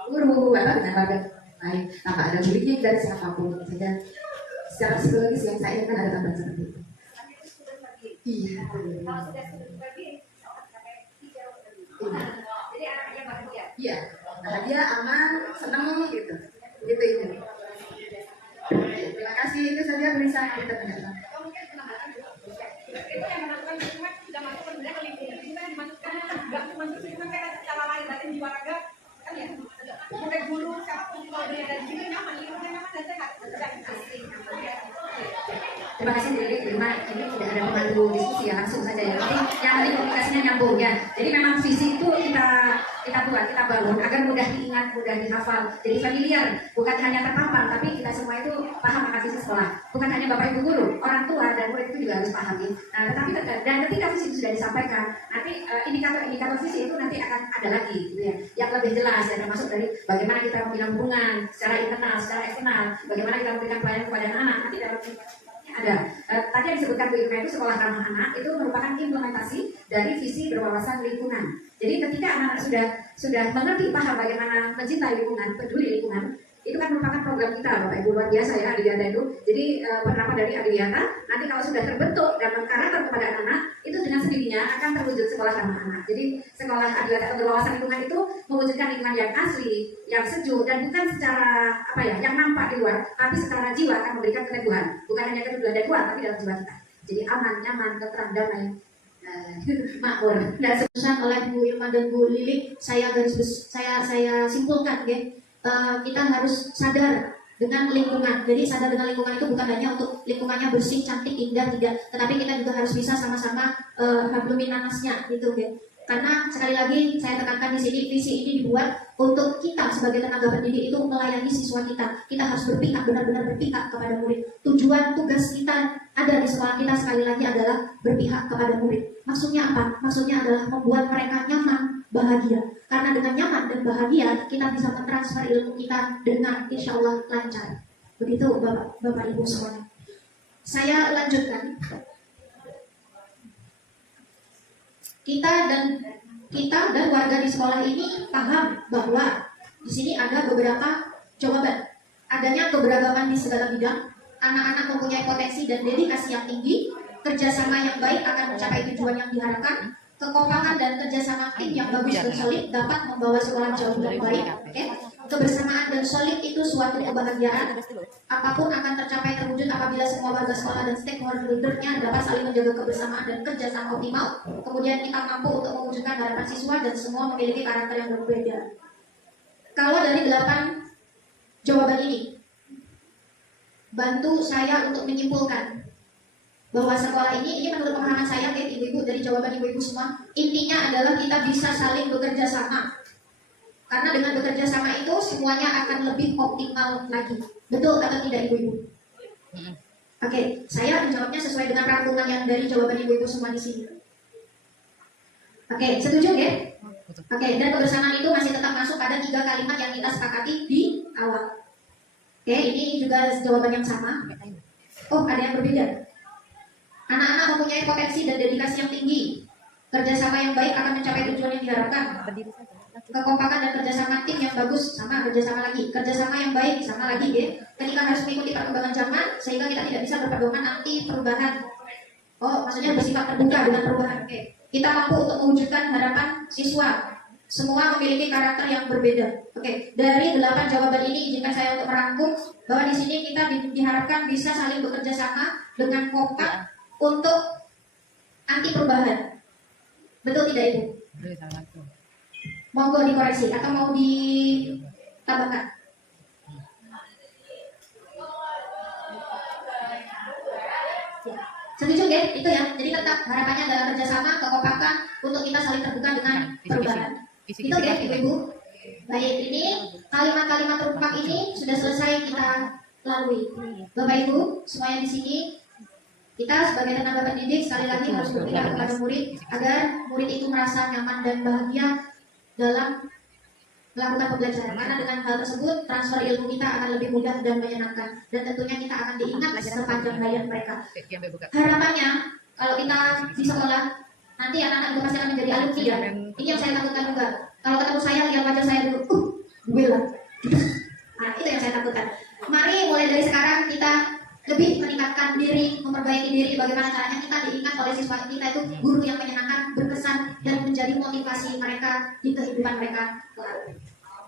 guru atau dengan warga lain tanpa ada bullying dari siapapun. Sehingga secara psikologis yang saya inginkan ada tambahan seperti itu. Iya. Kalau sudah lagi, jadi anaknya bahagia. Iya, bahagia, aman, senang gitu. Gitu ini. Terima kasih, itu saja bisa kita dengarkan. Itu yang melakukan lingkungan sudah masuk ke lingkungan kita dimasukkan nggak masuk lingkungan kita secara lain berarti di warga kan ya mulai guru siapapun kalau dia ada di sini nyaman lingkungan nyaman dan sehat. Terima kasih Bu Lili. Ini tidak ada pemandu diskusi ya, langsung saja ya. Jadi yang tadi komunikasinya nyambung ya. Jadi memang visi itu kita buat, kita bangun agar mudah diingat, mudah dihafal. Jadi familiar, bukan hanya terpampang, tapi kita semua itu paham akan visi sekolah. Bukan hanya Bapak Ibu guru, orang tua dan murid itu juga harus pahami. Nah, tetapi dan ketika visi itu sudah disampaikan, nanti indikator visi itu nanti akan ada lagi, gitu ya, yang lebih jelas ya, termasuk dari bagaimana kita membina hubungan secara internal, secara eksternal, bagaimana kita memberikan pelayanan kepada anak. Nanti dalam ada tadi yang disebutkan Bu Irma itu sekolah ramah anak itu merupakan implementasi dari visi berwawasan lingkungan. Jadi ketika anak-anak sudah mengerti paham bagaimana mencintai lingkungan, peduli lingkungan, itu kan merupakan program kita Bapak Ibu, luar biasa ya Adiwiyata itu. Jadi penerapan dari Adiwiyata nanti kalau sudah terbentuk dan mengkarakter kepada anak-anak, itu dengan sendirinya akan terwujud sekolah ramah anak. Jadi sekolah Adiwiyata berwawasan lingkungan itu mewujudkan lingkungan yang asli, yang sejuk, dan bukan secara yang nampak di luar, tapi secara jiwa akan memberikan keteguhan. Bukan hanya keteguhan dari luar, tapi dalam jiwa kita. Jadi aman, nyaman, tentram, damai, makmur. Dan Pesan oleh Bu Irma dan Bu Lili, saya simpulkan ya. Kita harus sadar dengan lingkungan. Jadi sadar dengan lingkungan itu bukan hanya untuk lingkungannya bersih, cantik, indah, tidak. Tetapi kita juga harus bisa sama-sama hablumin nanasnya gitu ya. Karena sekali lagi saya tekankan di sini, visi ini dibuat untuk kita sebagai tenaga pendidik itu melayani siswa kita. Kita harus berpihak, benar-benar berpihak kepada murid. Tujuan tugas kita ada di sekolah kita sekali lagi adalah berpihak kepada murid. Maksudnya apa? Maksudnya adalah membuat mereka nyaman, bahagia. Karena dengan nyaman dan bahagia kita bisa mentransfer ilmu kita dengan insya Allah lancar. Begitu Bapak Ibu semuanya. Saya lanjutkan. Kita dan warga di sekolah ini paham bahwa di sini ada beberapa jawaban. Adanya keberagaman di segala bidang, anak-anak mempunyai potensi dan dedikasi yang tinggi, kerjasama yang baik akan mencapai tujuan yang diharapkan, kekompakan dan kerjasama tim yang bagus dan solid dapat membawa sekolah jauh lebih baik. Okay? Kebersamaan dan solid itu suatu kebahagiaan. Apapun akan tercapai terwujud apabila semua warga sekolah dan stakeholder-nya dapat saling menjaga kebersamaan dan kerjasama optimal. Kemudian kita mampu untuk mewujudkan harapan siswa dan semua memiliki karakter yang berbeda. Kalau dari 8 jawaban ini, bantu saya untuk menyimpulkan bahwa sekolah ini menurut pemahaman saya, ibu-ibu, dari jawaban ibu-ibu semua, intinya adalah kita bisa saling bekerja sama. Karena dengan bekerja sama itu semuanya akan lebih optimal lagi. Betul atau tidak ibu-ibu? Oke, saya menjawabnya sesuai dengan rangkuman yang dari jawaban ibu-ibu semua di sini. Oke, setuju ya? Oke, dan kebersamaan itu masih tetap masuk pada 3 kalimat yang kita sepakati di awal. Oke, ini juga jawaban yang sama. Oh, ada yang berbeda. Anak-anak mempunyai potensi dan dedikasi yang tinggi. Kerjasama yang baik akan mencapai tujuan yang diharapkan. Kekompakan dan kerjasama tim yang bagus, sama kerjasama lagi. Kerjasama yang baik, sama lagi ya. Ketika harus mengikuti perkembangan zaman, sehingga kita tidak bisa berpedoman anti perubahan. Oh, maksudnya bersifat terbuka dengan perubahan. Oke. Kita mampu untuk mewujudkan harapan siswa. Semua memiliki karakter yang berbeda. Oke, dari 8 jawaban ini izinkan saya untuk merangkum bahwa di sini kita diharapkan bisa saling bekerja sama dengan kompak untuk anti perubahan. Betul tidak Ibu? Monggo dikoreksi atau mau ditambahkan? Ya. Setuju ya? Itu ya. Jadi tetap harapannya adalah kerjasama, kekompakan untuk kita saling terbuka dengan perubahan. Itu ya Ibu-Ibu. Baik, ini kalimat-kalimat terumpak ini sudah selesai kita lalui. Bapak Ibu, semuanya di sini, kita sebagai tenaga pendidik sekali lagi harus berpihak kepada murid agar murid itu merasa nyaman dan bahagia dalam melakukan pembelajaran. Karena dengan hal tersebut transfer ilmu kita akan lebih mudah dan menyenangkan, dan tentunya kita akan diingat sepanjang hayat mereka. Harapannya kalau kita di sekolah nanti anak-anak juga pasti akan menjadi alumni ya. Ini yang saya takutkan juga. Kalau ketemu saya lihat wajah saya dulu, gue lah. Nah, itu yang saya takutkan. Mari mulai dari sekarang kita lebih meningkatkan diri, memperbaiki diri. Bagaimana caranya kita diingat oleh siswa kita itu guru yang menyenangkan, berkesan, dan menjadi motivasi mereka di kehidupan mereka kelak.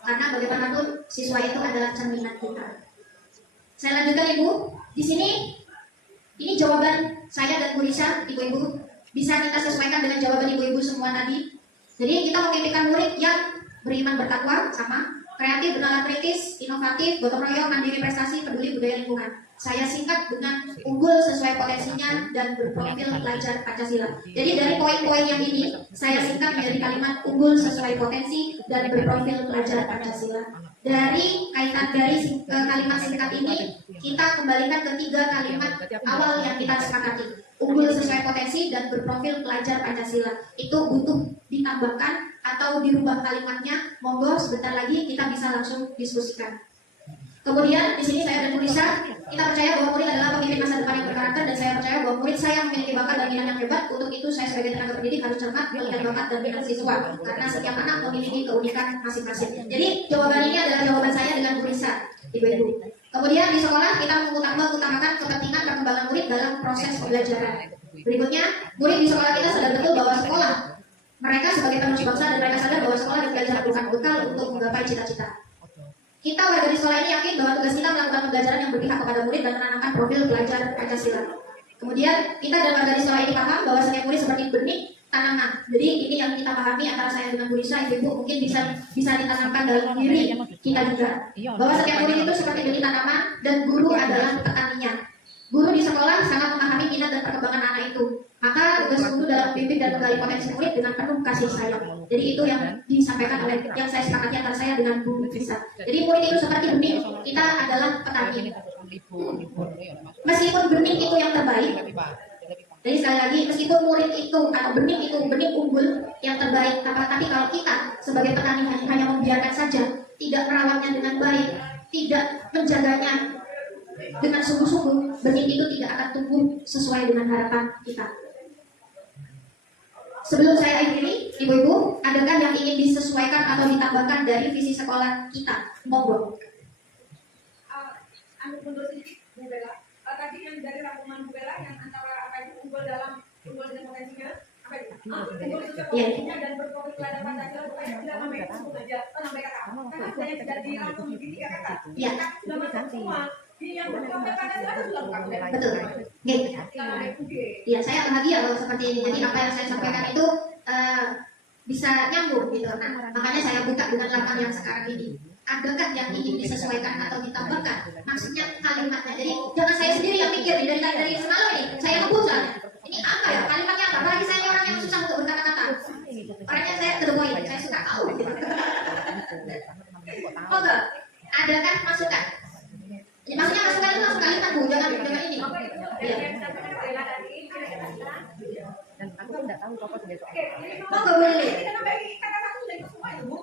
Karena bagaimanapun siswa itu adalah cerminan kita. Saya lanjutkan Ibu. Di sini ini jawaban saya dan Bu Risa, Ibu-ibu. Bisa kita sesuaikan dengan jawaban ibu-ibu semua tadi. Jadi kita memimpikan murid yang beriman bertakwa, sama kreatif, bernalar kritis, inovatif, gotong royong, mandiri prestasi, peduli budaya lingkungan. Saya singkat dengan unggul sesuai potensinya dan berprofil pelajar Pancasila. Jadi dari poin-poin yang ini saya singkat menjadi kalimat unggul sesuai potensi dan berprofil pelajar Pancasila. Dari kalimat singkat ini kita kembalikan ke 3 kalimat awal yang kita sepakati. Unggul sesuai potensi dan berprofil pelajar Pancasila. Itu butuh ditambahkan atau dirubah kalimatnya. Monggo sebentar lagi kita bisa langsung diskusikan. Kemudian di sini saya dan Murisa, kita percaya bahwa murid adalah pemimpin masa depan yang berkarakter, dan saya percaya bahwa murid saya memiliki bakat dan minat yang hebat. Untuk itu saya sebagai tenaga pendidik harus cermat melihat bakat dan minat siswa, karena setiap anak memiliki keunikan masing-masing. Jadi jawaban ini adalah jawaban saya dengan Murisa, ibu-ibu. Kemudian di sekolah kita mengutamakan kepentingan perkembangan murid dalam proses pembelajaran. Berikutnya, murid di sekolah kita sadar betul bahwa sekolah mereka sebagai penerus bangsa, dan mereka sadar bahwa sekolah dan belajar bukan bekal untuk menggapai cita-cita. Kita warga di sekolah ini yakin bahwa tugas kita melakukan pembelajaran yang berpihak kepada murid dan menanamkan profil pelajar Pancasila. Kemudian kita dan warga di sekolah ini paham bahwa setiap murid seperti benih tanaman. Jadi ini yang kita pahami antara saya dengan Bu Risa, ibu mungkin bisa ditanamkan dalam diri kita juga. Bahwa setiap murid itu seperti benih tanaman dan guru adalah petaninya. Guru di sekolah sangat memahami minat dan perkembangan anak itu. Maka tugas guru dalam membimbing dan menggali potensi murid dengan penuh kasih sayang. Jadi itu yang disampaikan oleh yang saya sepakati antara saya dengan Bu Risa. Jadi murid itu seperti benih, kita adalah petani. Meskipun benih itu yang terbaik, jadi sekali lagi, meskipun murid itu atau benih itu benih unggul yang terbaik, tapi kalau kita sebagai petani hanya membiarkan saja, tidak merawatnya dengan baik, tidak menjaganya dengan sungguh-sungguh, benih itu tidak akan tumbuh sesuai dengan harapan kita. Sebelum saya akhiri, ibu-ibu, adakah yang ingin disesuaikan atau ditambahkan dari visi sekolah kita? Monggo. Mundur sedikit, Bu Bella. Tadi yang dari rangkuman Bu Bella yang antara apa itu unggul dengan potensinya, apa itu? Unggul sesuai potensinya dan berprofil pelajar Pancasila, bukannya tidak sampai sebut aja, sampai kata. Karena ada yang tidak dirangkum begini ya kata. Iya. Sudah masuk semua. Yang berprofil Pancasila itu sudah bukan. Betul. Iya, saya bahagia loh seperti ini. Jadi apa yang saya sampaikan itu bisa nyambung gitu. Nah, makanya saya buka dengan lapan yang sekarang ini. Adakah yang ingin disesuaikan atau ditambahkan? Maksudnya kalimatnya. Jadi jangan saya sendiri yang mikir nih, dari semalam ini saya ngebut soalnya. Ini apa ya? Kalimatnya apa? Apalagi saya ini orang yang susah untuk berkata-kata. Orangnya saya to the point, saya suka tahu. Monggo, adakah masukan? Ya, maksudnya masukan itu langsung kalimat Bu, jangan ini. Iya. Dan aku pun tidak tahu apa sebagai soal. Monggo boleh.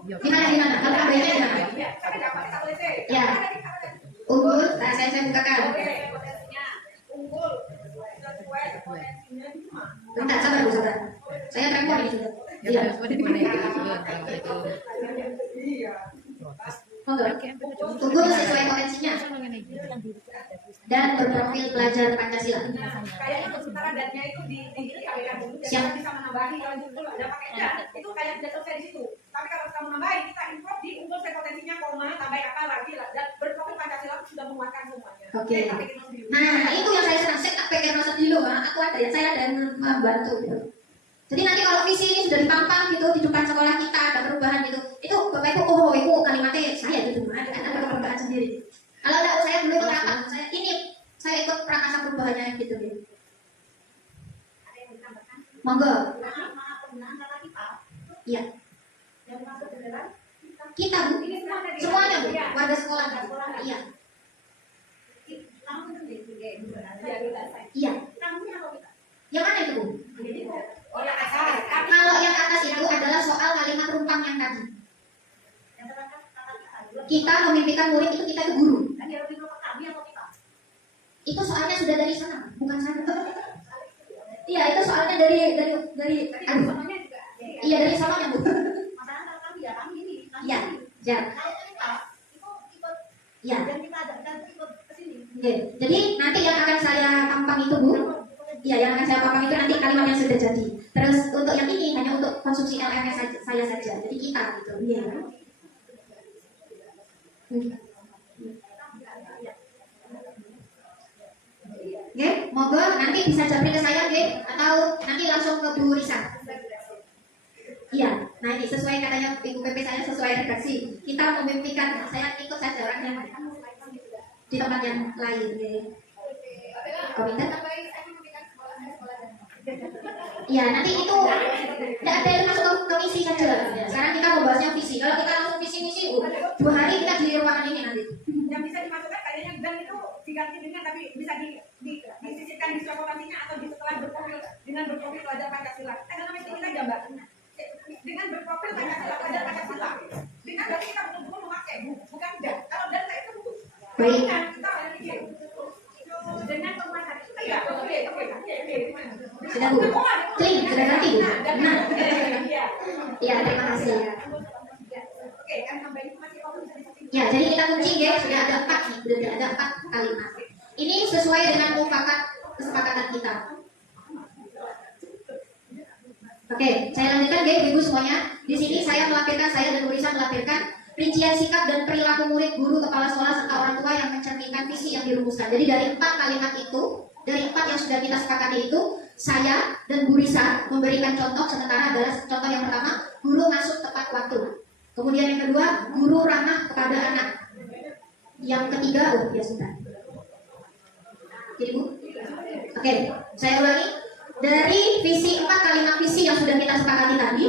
Gimana? Gimana? Kalau adanya gimana? Ya. Unggul, nah saya bukakan. Unggul. Sesuai potensinya cuma. Bentar, sabar Bu, sabar. Saya tremor ini sudah. Iya. Monggo. Unggul sesuai potensinya dan berprofil pelajar Pancasila. Kayaknya untuk sementara dannya itu dialihkan dulu. Siap. Bisa menambahi kalau dulu ada pakai dan itu kayak tidak selesai di situ. Tapi kalau kita menambahin, kita import di unggul potensinya koma tambah apa lagi lah dan berprofil Pancasila sudah menguatkan semuanya. Oke. Nah, itu yang saya senang. Saya tak pengen masa dulu, aku ada ya, saya ada yang membantu gitu. Jadi nanti kalau visi ini sudah dipampang gitu di depan sekolah kita ada perubahan gitu, itu bapak ibu itu kalimatnya saya gitu, ada perubahan sendiri. Kalau enggak saya dulu itu rapat, saya ikut prakasa perubahannya gitu gitu. Monggo. Iya. Kita Bu, semuanya Bu, warga sekolah. Iya. Iya. Yang mana itu Bu? Oh, yang atas. Kalau yang atas itu adalah soal kalimat rumpang yang tadi. Kita memimpikan murid itu kita itu guru. Itu soalnya sudah dari sana, bukan sana. Iya, itu soalnya dari aduh. Iya, dari sananya Bu. Iya, ya. Ya. Oke, jadi nanti yang akan saya pampang itu Bu. Iya, yang akan saya pampang itu nanti kalimat yang sudah jadi. Terus untuk yang ini hanya untuk konsumsi LMS saya saja. Jadi kita gitu. Iya. Oke, monggo nanti bisa japri ke saya, oke? Atau nanti langsung ke Bu Risa. Iya. Nah ini sesuai katanya Ibu PP saya sesuai redaksi. Kita memimpikan, saya ikut saja orang yang di tempat yang lain. Ya. Komite? Ya nanti itu tidak ada yang masuk ke misi saja. Sekarang kita membahasnya visi. Kalau kita langsung visi misi, 2 hari kita di ruangan ini nanti. Yang bisa dimasukkan kayaknya dan itu diganti dengan tapi bisa disisipkan di suatu atau di setelah berprofil dengan berprofil pelajar Pancasila. Karena mesti kita gambar dengan berprofil Pancasila pelajar Pancasila. Dengan berarti kita betul-betul memakai bukan dan. Kalau dan saya itu buku. Baik. Kita ada pikir dengan pemahaman kita ya. Oke. Sudah Bu. Clean, sudah ganti Bu. Nah. Ya terima kasih. Oke, kan sampai itu masih bisa disisipkan. Ya, jadi kita kunci ya, sudah ada 4 nih, sudah ada 4 kalimat. Ini sesuai dengan mufakat kesepakatan kita. Oke, saya lanjutkan ya Ibu semuanya. Di sini saya dan Bu Risa melampirkan rincian sikap dan perilaku murid, guru, kepala sekolah serta orang tua yang mencerminkan visi yang dirumuskan. Jadi dari 4 kalimat itu, dari 4 yang sudah kita sepakati itu, saya dan Bu Risa memberikan contoh sementara adalah contoh yang pertama, guru masuk tepat waktu. Kemudian yang kedua, guru ramah kepada anak. Yang ketiga, ya sudah. Jadi Bu, oke, saya ulangi. Dari visi 4 kalimat visi yang sudah kita sepakati tadi,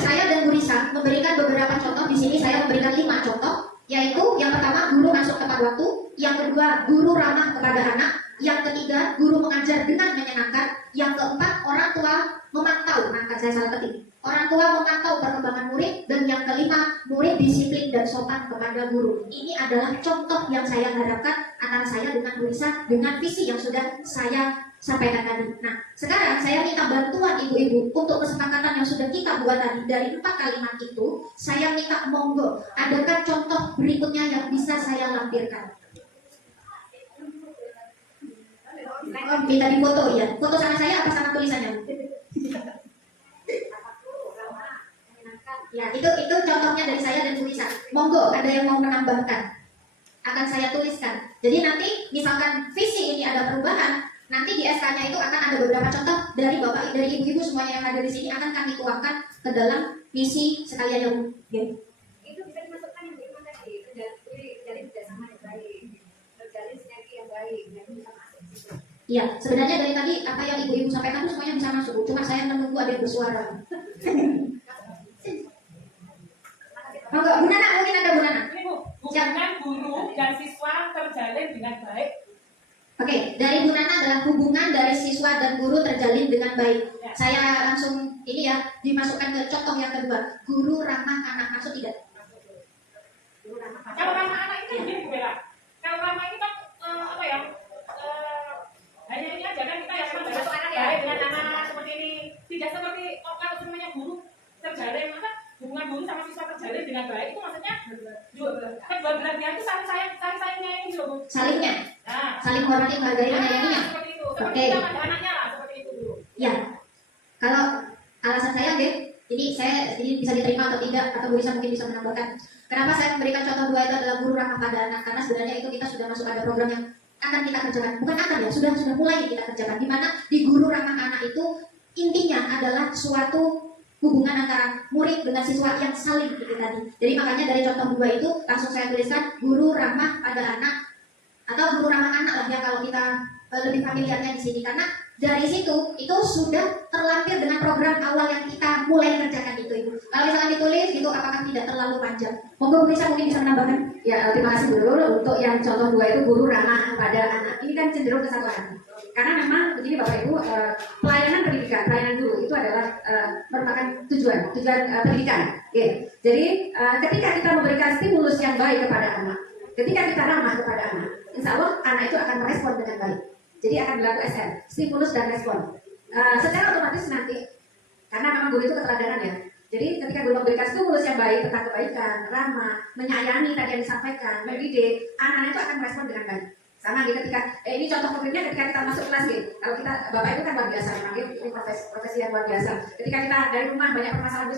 saya dan Bu Risa memberikan beberapa contoh. Di sini saya memberikan 5 contoh, yaitu yang pertama, guru masuk tepat waktu. Yang kedua, guru ramah kepada anak. Yang ketiga, guru mengajar dengan menyenangkan. Yang keempat, orang tua memantau. Angkat saya salah ketik. Orang tua memantau perkembangan murid. Dan yang kelima, murid disiplin dan sopan kepada guru. Ini adalah contoh yang saya harapkan antara saya dengan Bu Risa dengan visi yang sudah saya sampaikan tadi. Nah, sekarang saya minta bantuan ibu-ibu untuk kesepakatan yang sudah kita buat tadi dari 4 kalimat itu. Saya minta monggo, adakah contoh berikutnya yang bisa saya lampirkan? Oh, minta difoto ya. Foto sama saya apa sama tulisannya? Ya, itu contohnya dari saya dan Bu Risa. Monggo, ada yang mau menambahkan? Akan saya tuliskan. Jadi nanti misalkan visi ini ada perubahan, nanti di SK-nya itu akan ada beberapa contoh dari Bapak, dari Ibu-ibu semuanya yang ada di sini akan kami tuangkan ke dalam misi sekalian yang Itu bisa dimasukkan yang bagaimana tadi, terjalin kerjasama yang baik, terjalin sinergi yang baik, yang bisa masuk situ. Iya, sebenarnya dari tadi apa yang ibu-ibu sampaikan itu semuanya bisa masuk. Cuma saya menunggu ada yang bersuara. Monggo, Bu Nana, mungkin ada Bu Nana. Ini Bu, hubungan guru dan siswa terjalin dengan baik. Oke, dari Bu Nana adalah hubungan dari siswa dan guru terjalin dengan baik. Ya. Saya langsung ini ya, dimasukkan ke contoh yang kedua. Guru ramah anak, masuk tidak? Kalau ramah anak itu begini Bu Bella. Kalau ramah ini kan apa ya? Hanya ini aja kan kita ya memang baik dengan anak seperti ini. Tidak seperti kalau semuanya guru terjalin, maka hubungan guru sama siswa terjalin dengan baik itu maksudnya kedua belah pihak itu saling sayangnya ini loh Bu. Salingnya, Nah, saling menghormati, menghargai, menyayanginya. seperti itu. Seperti Oke. kita ada anaknya lah seperti itu dulu. Ya, kalau alasan saya, ini saya ini bisa diterima atau tidak, atau Bu Risa mungkin bisa menambahkan. Kenapa saya memberikan contoh 2 itu adalah guru ramah pada anak? Karena sebenarnya itu kita sudah masuk pada program yang akan kita kerjakan. Bukan akan ya, sudah mulai kita kerjakan. Di mana di guru ramah anak itu intinya adalah suatu hubungan antara murid dengan siswa yang saling itu tadi. Jadi makanya dari contoh 2 itu langsung saya tuliskan guru ramah pada anak atau guru ramah anak lah ya kalau kita lebih familiarnya di sini, karena dari situ itu sudah terlampir dengan program awal yang kita mulai kerjakan itu Ibu. Kalau misalkan ditulis itu apakah tidak terlalu panjang? Monggo Bu Risa mungkin bisa menambahkan. Ya, terima kasih Bu Lulu. Untuk yang contoh 2 itu guru ramah pada anak. Ini kan cenderung ke satu anak. Karena memang begini Bapak Ibu, pelayanan pendidikan, pelayanan guru itu adalah merupakan tujuan pendidikan. Oke. Jadi ketika kita memberikan stimulus yang baik kepada anak, ketika kita ramah kepada anak, insya Allah anak itu akan merespon dengan baik. Jadi akan berlaku SM, stimulus dan respon. Secara otomatis nanti, karena memang guru itu keteladanan ya. Jadi ketika guru memberikan stimulus yang baik tentang kebaikan, ramah, menyayangi tadi yang disampaikan, mendidik, anak-anak itu akan merespon dengan baik. Sama gitu ketika, ini contoh konkretnya ketika kita masuk kelas gitu. Kalau kita, Bapak itu kan luar biasa, memang ini profesi yang luar biasa. Ketika kita dari rumah banyak permasalahan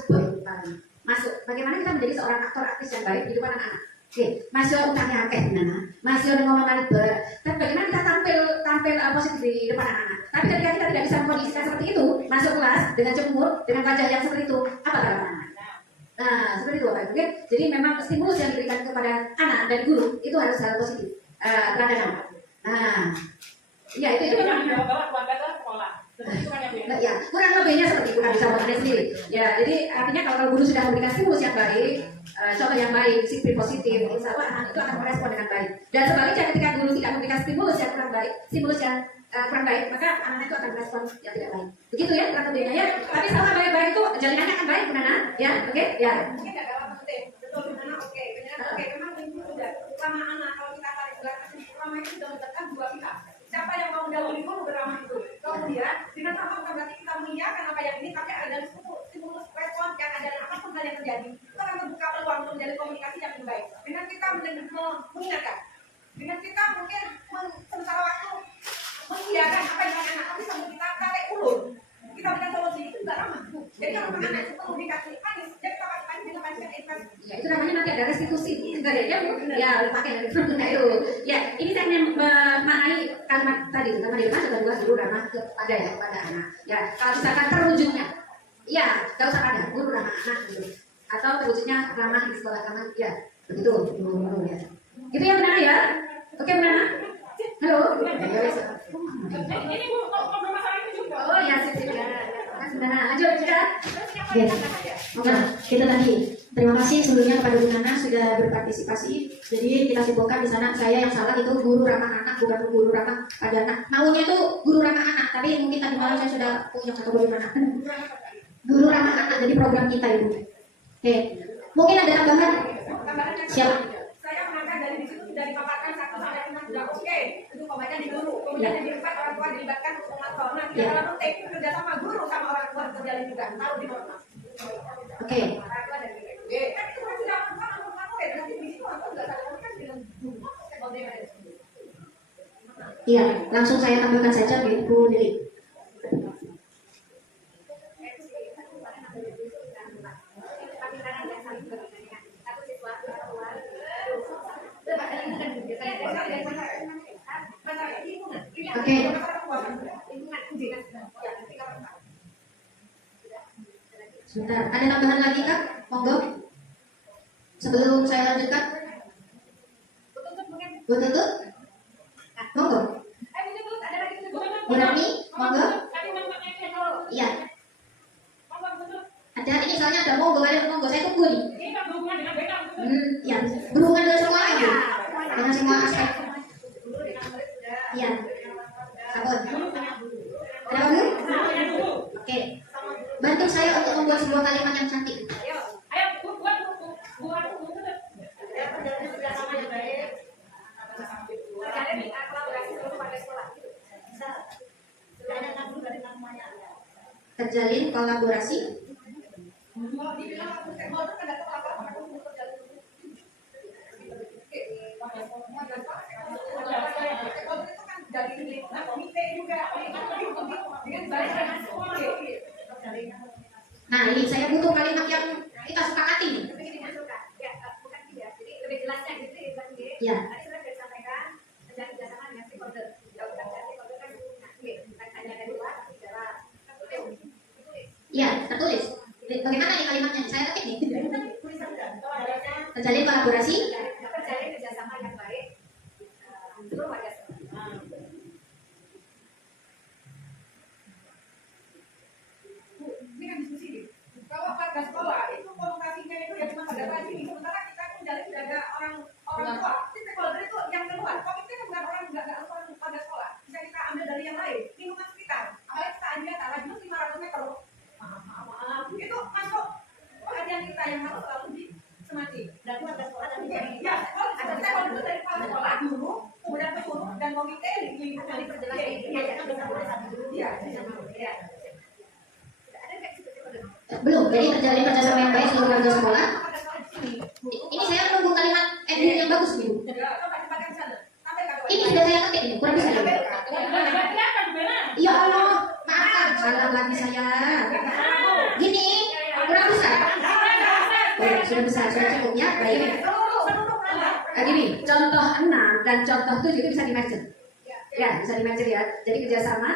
masuk, bagaimana kita menjadi seorang aktor artis yang baik di depan anak-anak. Oke, masih utangnya akeh Nana, masih ada ngomong lebar. Tapi bagaimana kita tampil positif di depan anak-anak. Tapi ketika kita tidak bisa mengkondisikan seperti itu, masuk kelas dengan cemur, dengan wajah yang seperti itu, apa tanggapan anak? Nah, seperti itu Bapak Ibu. Oke? Jadi memang stimulus yang diberikan kepada anak dan guru itu harus hal positif. Teladan. Nah, iya itu Yang memang. bawa keluarga ke sekolah. Itu kan yang Nah, ya, kurang lebihnya seperti itu kan bisa mengenai sendiri. Ya, jadi artinya kalau guru sudah memberikan stimulus yang baik, contoh yang baik, disiplin positif, insya Allah anak itu akan merespon dengan baik. Dan sebaliknya ketika guru tidak memberikan stimulus yang kurang baik, stimulus yang kurang baik, maka anak itu akan merespon yang tidak baik. Begitu ya kurang lebihnya ya. Tapi sama baik-baik itu jaringannya akan baik, benar? Ya, oke, ya. Mungkin nggak dalam penting, betul benar oke, benar oke. Memang ini sudah ramah anak kalau kita tarik belakang ramah itu sudah melibatkan dua pihak. Siapa yang mau mendahului dulu beramah itu? Kemudian dengan ramah bukan berarti kita mengiyakan apa yang ini, tapi ada stimulus respon yang ada apapun hal yang terjadi. Itu akan membuka peluang untuk menjadi komunikasi yang lebih baik. Dengan kita mengingatkan, dengan kita mungkin sementara waktu mengiyakan apa yang anak tapi sambil kita tarik ulur. Kita berikan solusi itu juga ramah. Jadi kalau anak itu perlu dikasih manis, jadi kita kasih dengan manis yang ikhlas. Ya, itu namanya nanti ada restitusi juga ya, ya pakai dari nah, itu. Ya, ini saya ingin memaknai kalimat tadi, kalimat di depan juga guru ramah kepada ya kepada anak. Ya, kalau misalkan terwujudnya, ya nggak usah ada guru ramah anak gitu. Atau terwujudnya ramah di sekolah kamar, ya begitu. Ya. Itu yang benar ya. Oke benar. Halo. Ya, wes. ini Bu ngobrol masalah itu juga. Oh ya, sip ya. Sebenarnya lanjut kita. Ya. Oke, kita tadi terima kasih sebelumnya kepada Bu Nana sudah berpartisipasi. Jadi kita simpulkan di sana saya yang salah itu guru ramah anak bukan guru ramah pada anak. Maunya itu guru ramah anak, tapi mungkin tadi malam saya sudah punya kata bagaimana. Guru ramah anak jadi program kita Ibu. Oke, mungkin ada tambahan. Siap. Saya menangkap dari di situ sudah dipaparkan 1 sampai 5 sudah oke. Itu pembacaan di guru. Kemudian yang di 4 orang tua dilibatkan pemantau. Nah, di dalam penting kerja sama guru sama orang tua terjalin juga. Taruh di mana? Oke. Orang tua dan guru. Kan itu kan sudah aku ya. Nanti di situ aku nggak salah kan dengan guru. Iya, langsung saya tambahkan saja Bu Lili. Oke. Sebentar, ada tambahan lagi Kak? Monggo. Sebelum saya lanjutkan. Bu Tutut? Monggo. Bu Rani? Monggo. Iya. Ada ini soalnya ada monggo, ada monggo. Saya tunggu nih. Ini kan berhubungan dengan BK. Ya, berhubungan dengan semuanya Bu. Dengan semua aspek. Iya. Sabar. Ada Bu? Oke. Bantu saya untuk membuat sebuah kalimat yang cantik. Ayo, buat Bu. Terjalin kolaborasi. Kalau dibilang aku stakeholder kan datang apa aku terjalin. Stakeholder itu kan dari komite juga dengan baik dengan semua. Nah, ini saya butuh kalimat yang kita sepakati nih. Ya. Iya, tertulis. Bagaimana nih kalimatnya? Saya ketik nih. Terjalin kolaborasi. Ini kan diskusi nih. Kalau pada sekolah itu konotasinya itu ya cuma pada pagi nih. Sementara kita kan jadi sudah ada orang tua. Stakeholder itu yang keluar. Komite kan bukan orang orang pada sekolah. Bisa kita ambil dari yang lain. Lingkungan sekitar. Apalagi kita ada radius 500 meter. Itu masuk perhatian kita yang harus selalu disemati. Dan pada sekolah dan ya, ada stakeholder itu dari kepala sekolah dulu, kemudian pesuruh dan komite lingkungan diperjelas. Iya, kan bisa boleh satu dulu. Iya. Belum, jadi terjalin kerjasama yang baik seluruh warga sekolah. Ini saya menunggu kalimat ending yang bagus nih Bu. Ini sudah saya ketik nih, kurang bisa ya? Ya Allah, maaf, salah lagi saya. Gini, kurang besar. Oh, sudah besar, sudah cukup ya, baik. Gini, contoh 6 dan contoh 7 itu bisa di-match. Ya, bisa di-match ya. Jadi kerjasama,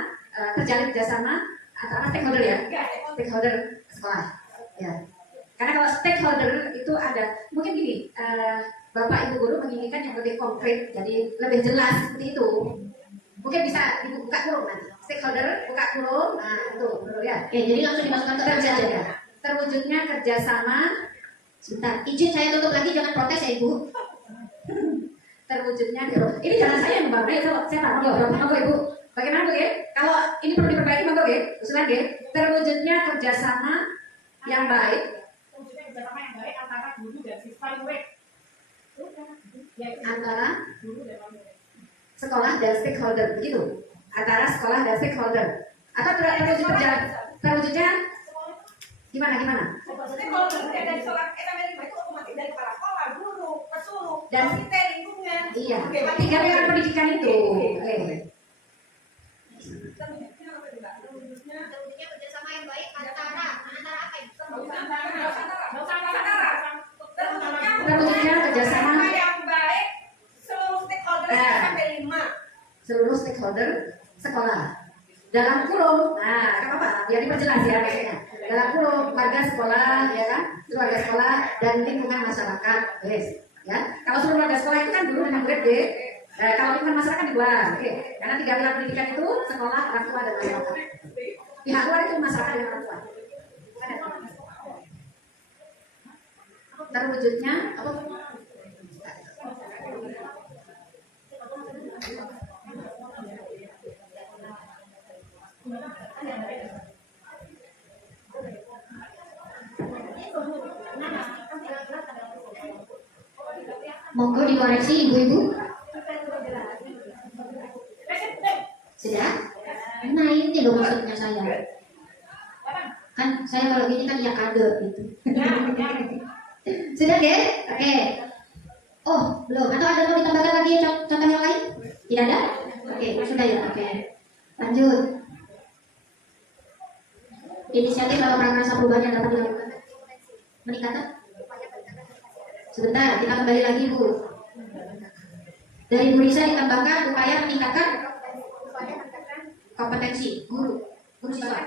terjalin kerjasama antara stakeholder ya, stakeholder sekolah. Ya. Karena kalau stakeholder itu ada, mungkin gini, Bapak Ibu guru menginginkan yang lebih konkret, jadi lebih jelas seperti itu. Mungkin bisa dibuka kurung nanti. Stakeholder buka kurung, nah itu, ya. Oke, jadi langsung dimasukkan ke kerja. Terwujudnya kerjasama. Sebentar, izin saya tutup lagi, jangan protes ya Ibu. Terwujudnya ini jangan saya yang membangun, saya tahu, monggo Ibu. Bagaimana Bu ya? Kalau ini perlu diperbaiki monggo ya, usulan ya. Terwujudnya kerjasama yang baik Wujudnya kerjasama yang baik antara guru dan siswa murid. Ya, antara guru dan murid. sekolah dan stakeholder, begitu? Antara sekolah dan stakeholder. Atau terwujudnya gimana? Maksudnya kalau misalnya dari sholat SMA 5 itu otomatis dari kepala sekolah, guru, pesuruh, Dan komite lingkungan. iya, Oke, tiga pilar pendidikan itu. Oke. Terwujudnya apa juga? Terwujudnya Terwujudnya kerjasama yang baik antara apa itu? Terwujudnya kerjasama yang baik seluruh stakeholder sampai 5. seluruh stakeholder sekolah. Dalam kurung, nah, kan apa? Biar diperjelas ya maksudnya. Dalam kurung warga sekolah, ya kan? Keluarga sekolah dan lingkungan masyarakat, yes. Ya, kalau seluruh warga sekolah itu kan guru dan murid, deh. Kalau lingkungan masyarakat di luar, oke. Karena tiga pilar pendidikan itu sekolah, orang tua dan masyarakat. Pihak luar itu masyarakat dan orang tua. Terwujudnya apa? Monggo dikoreksi Ibu-ibu. Sudah? Nah ini loh maksudnya saya. Kan saya kalau gini kan ya kader gitu. Sudah deh? Oke. Oh belum. Atau ada mau ditambahkan lagi contoh yang lain? Tidak ada? Oke sudah ya. Oke. Lanjut. Inisiatif atau prakarsa perubahan yang dapat dilakukan. Meningkatkan? Sebentar, kita kembali lagi Bu. Dari Bu Risa ditambahkan upaya meningkatkan kompetensi guru siswa.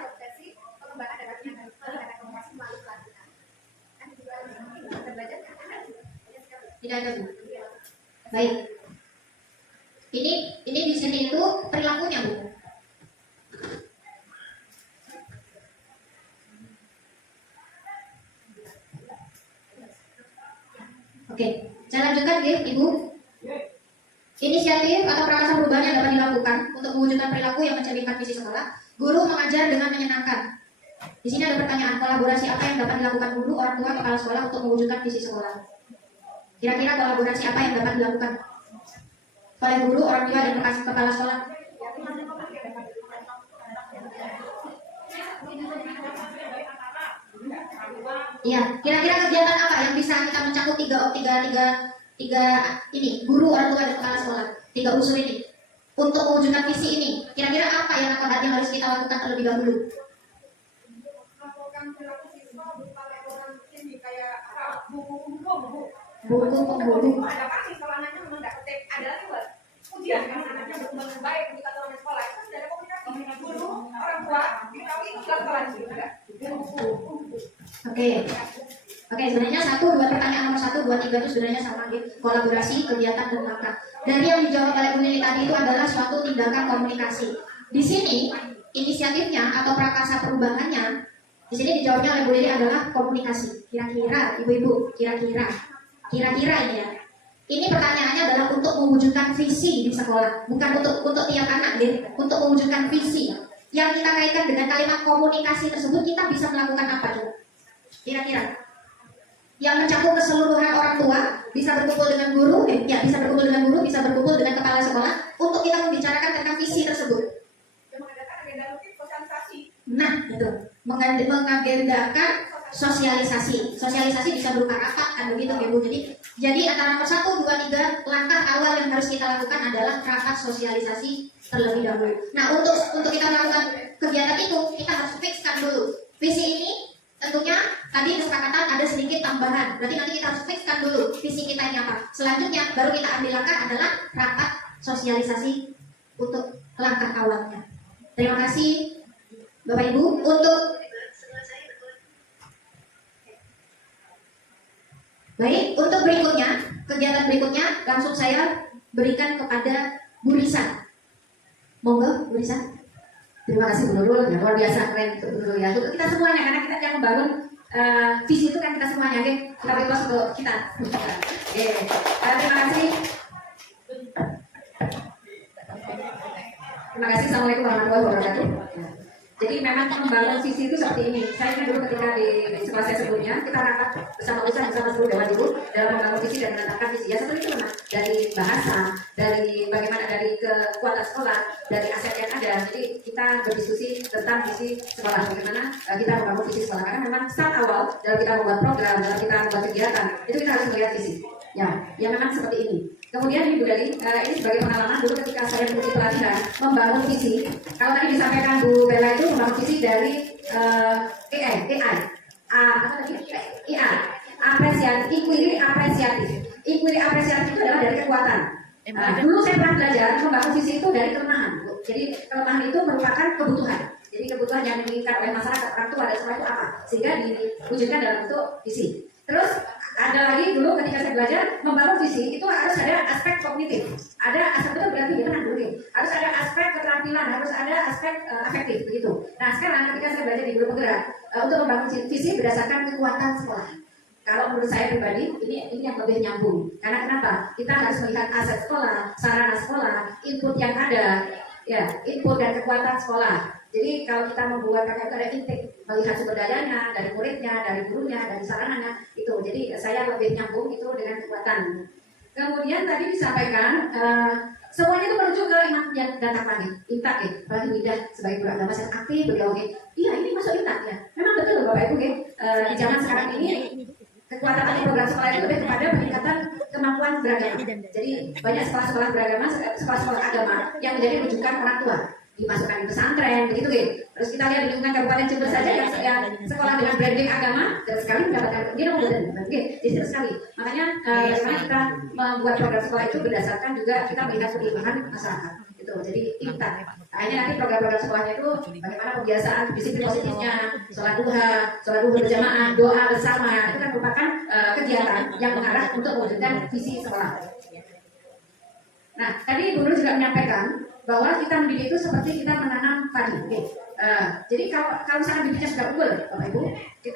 Tidak ada Bu. Baik. Ini di sini itu perilakunya Bu. Oke, saya lanjutkan ya, Ibu. Inisiatif atau prakarsa perubahan yang dapat dilakukan untuk mewujudkan perilaku yang mencerminkan visi sekolah. Guru mengajar dengan menyenangkan. Di sini ada pertanyaan, kolaborasi apa yang dapat dilakukan guru, orang tua, kepala sekolah untuk mewujudkan visi sekolah? Kira-kira kolaborasi apa yang dapat dilakukan oleh guru, orang tua, dan kepala sekolah? Iya, kira-kira kegiatan apa yang bisa kita mencakup tiga ini, guru, orang tua, dan kepala sekolah, tiga unsur ini untuk mewujudkan visi ini? Kira-kira apa yang harus kita lakukan terlebih dahulu? Melakukan perilaku siswa berupa laporan ini kayak buku penghubung. Buku penghubung. Ada pasti kalau anaknya memang nggak ketik, ada lagi buat ujian kan anaknya berkembang dengan baik ketika turun di sekolah itu sudah ada komunikasi guru, orang tua, diketahui itu sekolah juga. Oke, sebenarnya 1, 2 pertanyaan nomor 1, 2, 3 itu sebenarnya sama gitu. Kolaborasi, kegiatan, dan langkah. Dari yang dijawab oleh Bu Lili tadi itu adalah suatu tindakan komunikasi. Di sini inisiatifnya atau prakarsa perubahannya, di sini dijawabnya oleh Bu Lili adalah komunikasi. Kira-kira, ibu-ibu, kira-kira ini ya. Ini pertanyaannya adalah untuk mewujudkan visi di sekolah, bukan untuk tiap anak deh, untuk mewujudkan visi. Yang kita kaitkan dengan kalimat komunikasi tersebut, kita bisa melakukan apa coba? Kira-kira yang mencakup keseluruhan orang tua, bisa berkumpul dengan guru, bisa berkumpul dengan guru, bisa berkumpul dengan kepala sekolah untuk kita membicarakan tentang visi tersebut. Yang mengadakan agenda rutin sosialisasi. Nah, itu mengagendakan sosialisasi. Sosialisasi bisa berupa rapat kan begitu ya Bu. Jadi antara nomor 1, 2, 3 langkah awal yang harus kita lakukan adalah rapat sosialisasi terlebih dahulu. Nah, untuk kita melakukan kegiatan itu, kita harus fixkan dulu visi ini. Tentunya tadi kesepakatan ada sedikit tambahan. Berarti nanti kita harus fixkan dulu visi kita ini apa. Selanjutnya baru kita ambil langkah adalah rapat sosialisasi untuk langkah awalnya. Terima kasih Bapak Ibu untuk Baik, untuk berikutnya, kegiatan berikutnya langsung saya berikan kepada Bu Risa. Monggo, Bu Risa. Terima kasih Bu Nurul, ya, luar biasa keren Bu Nurul ya. Untuk kita semuanya, karena kita yang membangun visi itu kan kita semuanya, oke? Kita bebas untuk kita. Oke, terima kasih. Terima kasih. Assalamualaikum warahmatullahi wabarakatuh. Jadi memang membangun visi itu seperti ini. Saya ingat dulu ketika di sekolah saya sebelumnya, kita rapat bersama Ustaz bersama seluruh dewan guru dalam membangun visi dan menetapkan visi. Ya seperti itu memang, dari bahasa, dari bagaimana, dari kekuatan sekolah, dari aset yang ada. Jadi kita berdiskusi tentang visi sekolah, bagaimana kita membangun visi sekolah. Karena memang start awal dalam kita membuat program, dalam kita membuat kegiatan, itu kita harus melihat visi. Ya, yang memang seperti ini. Kemudian ini Bu Dali, ini sebagai pengalaman dulu ketika saya mengikuti pelatihan membangun visi. Kalau tadi disampaikan Bu Bella itu membangun visi dari apresiatif, inquiry apresiatif. Inquiry apresiatif itu adalah dari kekuatan. Dulu saya pernah belajar membangun visi itu dari kelemahan. Jadi kelemahan itu merupakan kebutuhan. Jadi kebutuhan yang diinginkan oleh masyarakat, orang tua dan semua itu apa, sehingga diwujudkan dalam bentuk visi. Terus ada lagi dulu ketika saya belajar membangun visi itu harus ada aspek kognitif, ada aspek itu berarti gimana dulu nih, harus ada aspek keterampilan, harus ada aspek afektif begitu. Nah sekarang ketika saya belajar di guru penggerak untuk membangun visi berdasarkan kekuatan sekolah. Kalau menurut saya pribadi ini yang lebih nyambung. Karena kenapa? Kita harus melihat aset sekolah, sarana sekolah, input yang ada, ya input dan kekuatan sekolah. Jadi kalau kita membuat kakak itu ada intake, melihat sumber dayanya, dari muridnya, dari gurunya, dari sarananya, itu. Jadi saya lebih nyambung itu dengan kekuatan. Kemudian tadi disampaikan, semuanya itu merujuk ke iman yang datang lagi, intak ya. Apalagi Widah sebagai guru agama yang aktif, beliau oke. Iya ini masuk intak ya. Memang betul loh Bapak Ibu ya. Di zaman sekarang ini kekuatan atau program sekolah itu lebih kepada peningkatan kemampuan beragama. Jadi banyak sekolah-sekolah beragama, sekolah-sekolah agama yang menjadi rujukan orang tua. Dimasukkan di pesantren, begitu gitu. Terus kita lihat di lingkungan Kabupaten Jember saja yang sekolah dengan branding agama dan sekali mendapatkan jadi seru sekali. Makanya bagaimana kita membuat program sekolah itu berdasarkan juga kita melihat perkembangan masyarakat. Gitu. Jadi intan. Akhirnya nanti program-program sekolahnya itu bagaimana kebiasaan disiplin positifnya, sholat duha berjamaah, doa bersama itu kan merupakan kegiatan yang mengarah untuk mewujudkan visi sekolah. Nah, tadi Bu Nur juga menyampaikan bahwa kita mendidik itu seperti kita menanam padi. Jadi kalau misalnya bibitnya sudah unggul, Bapak Ibu,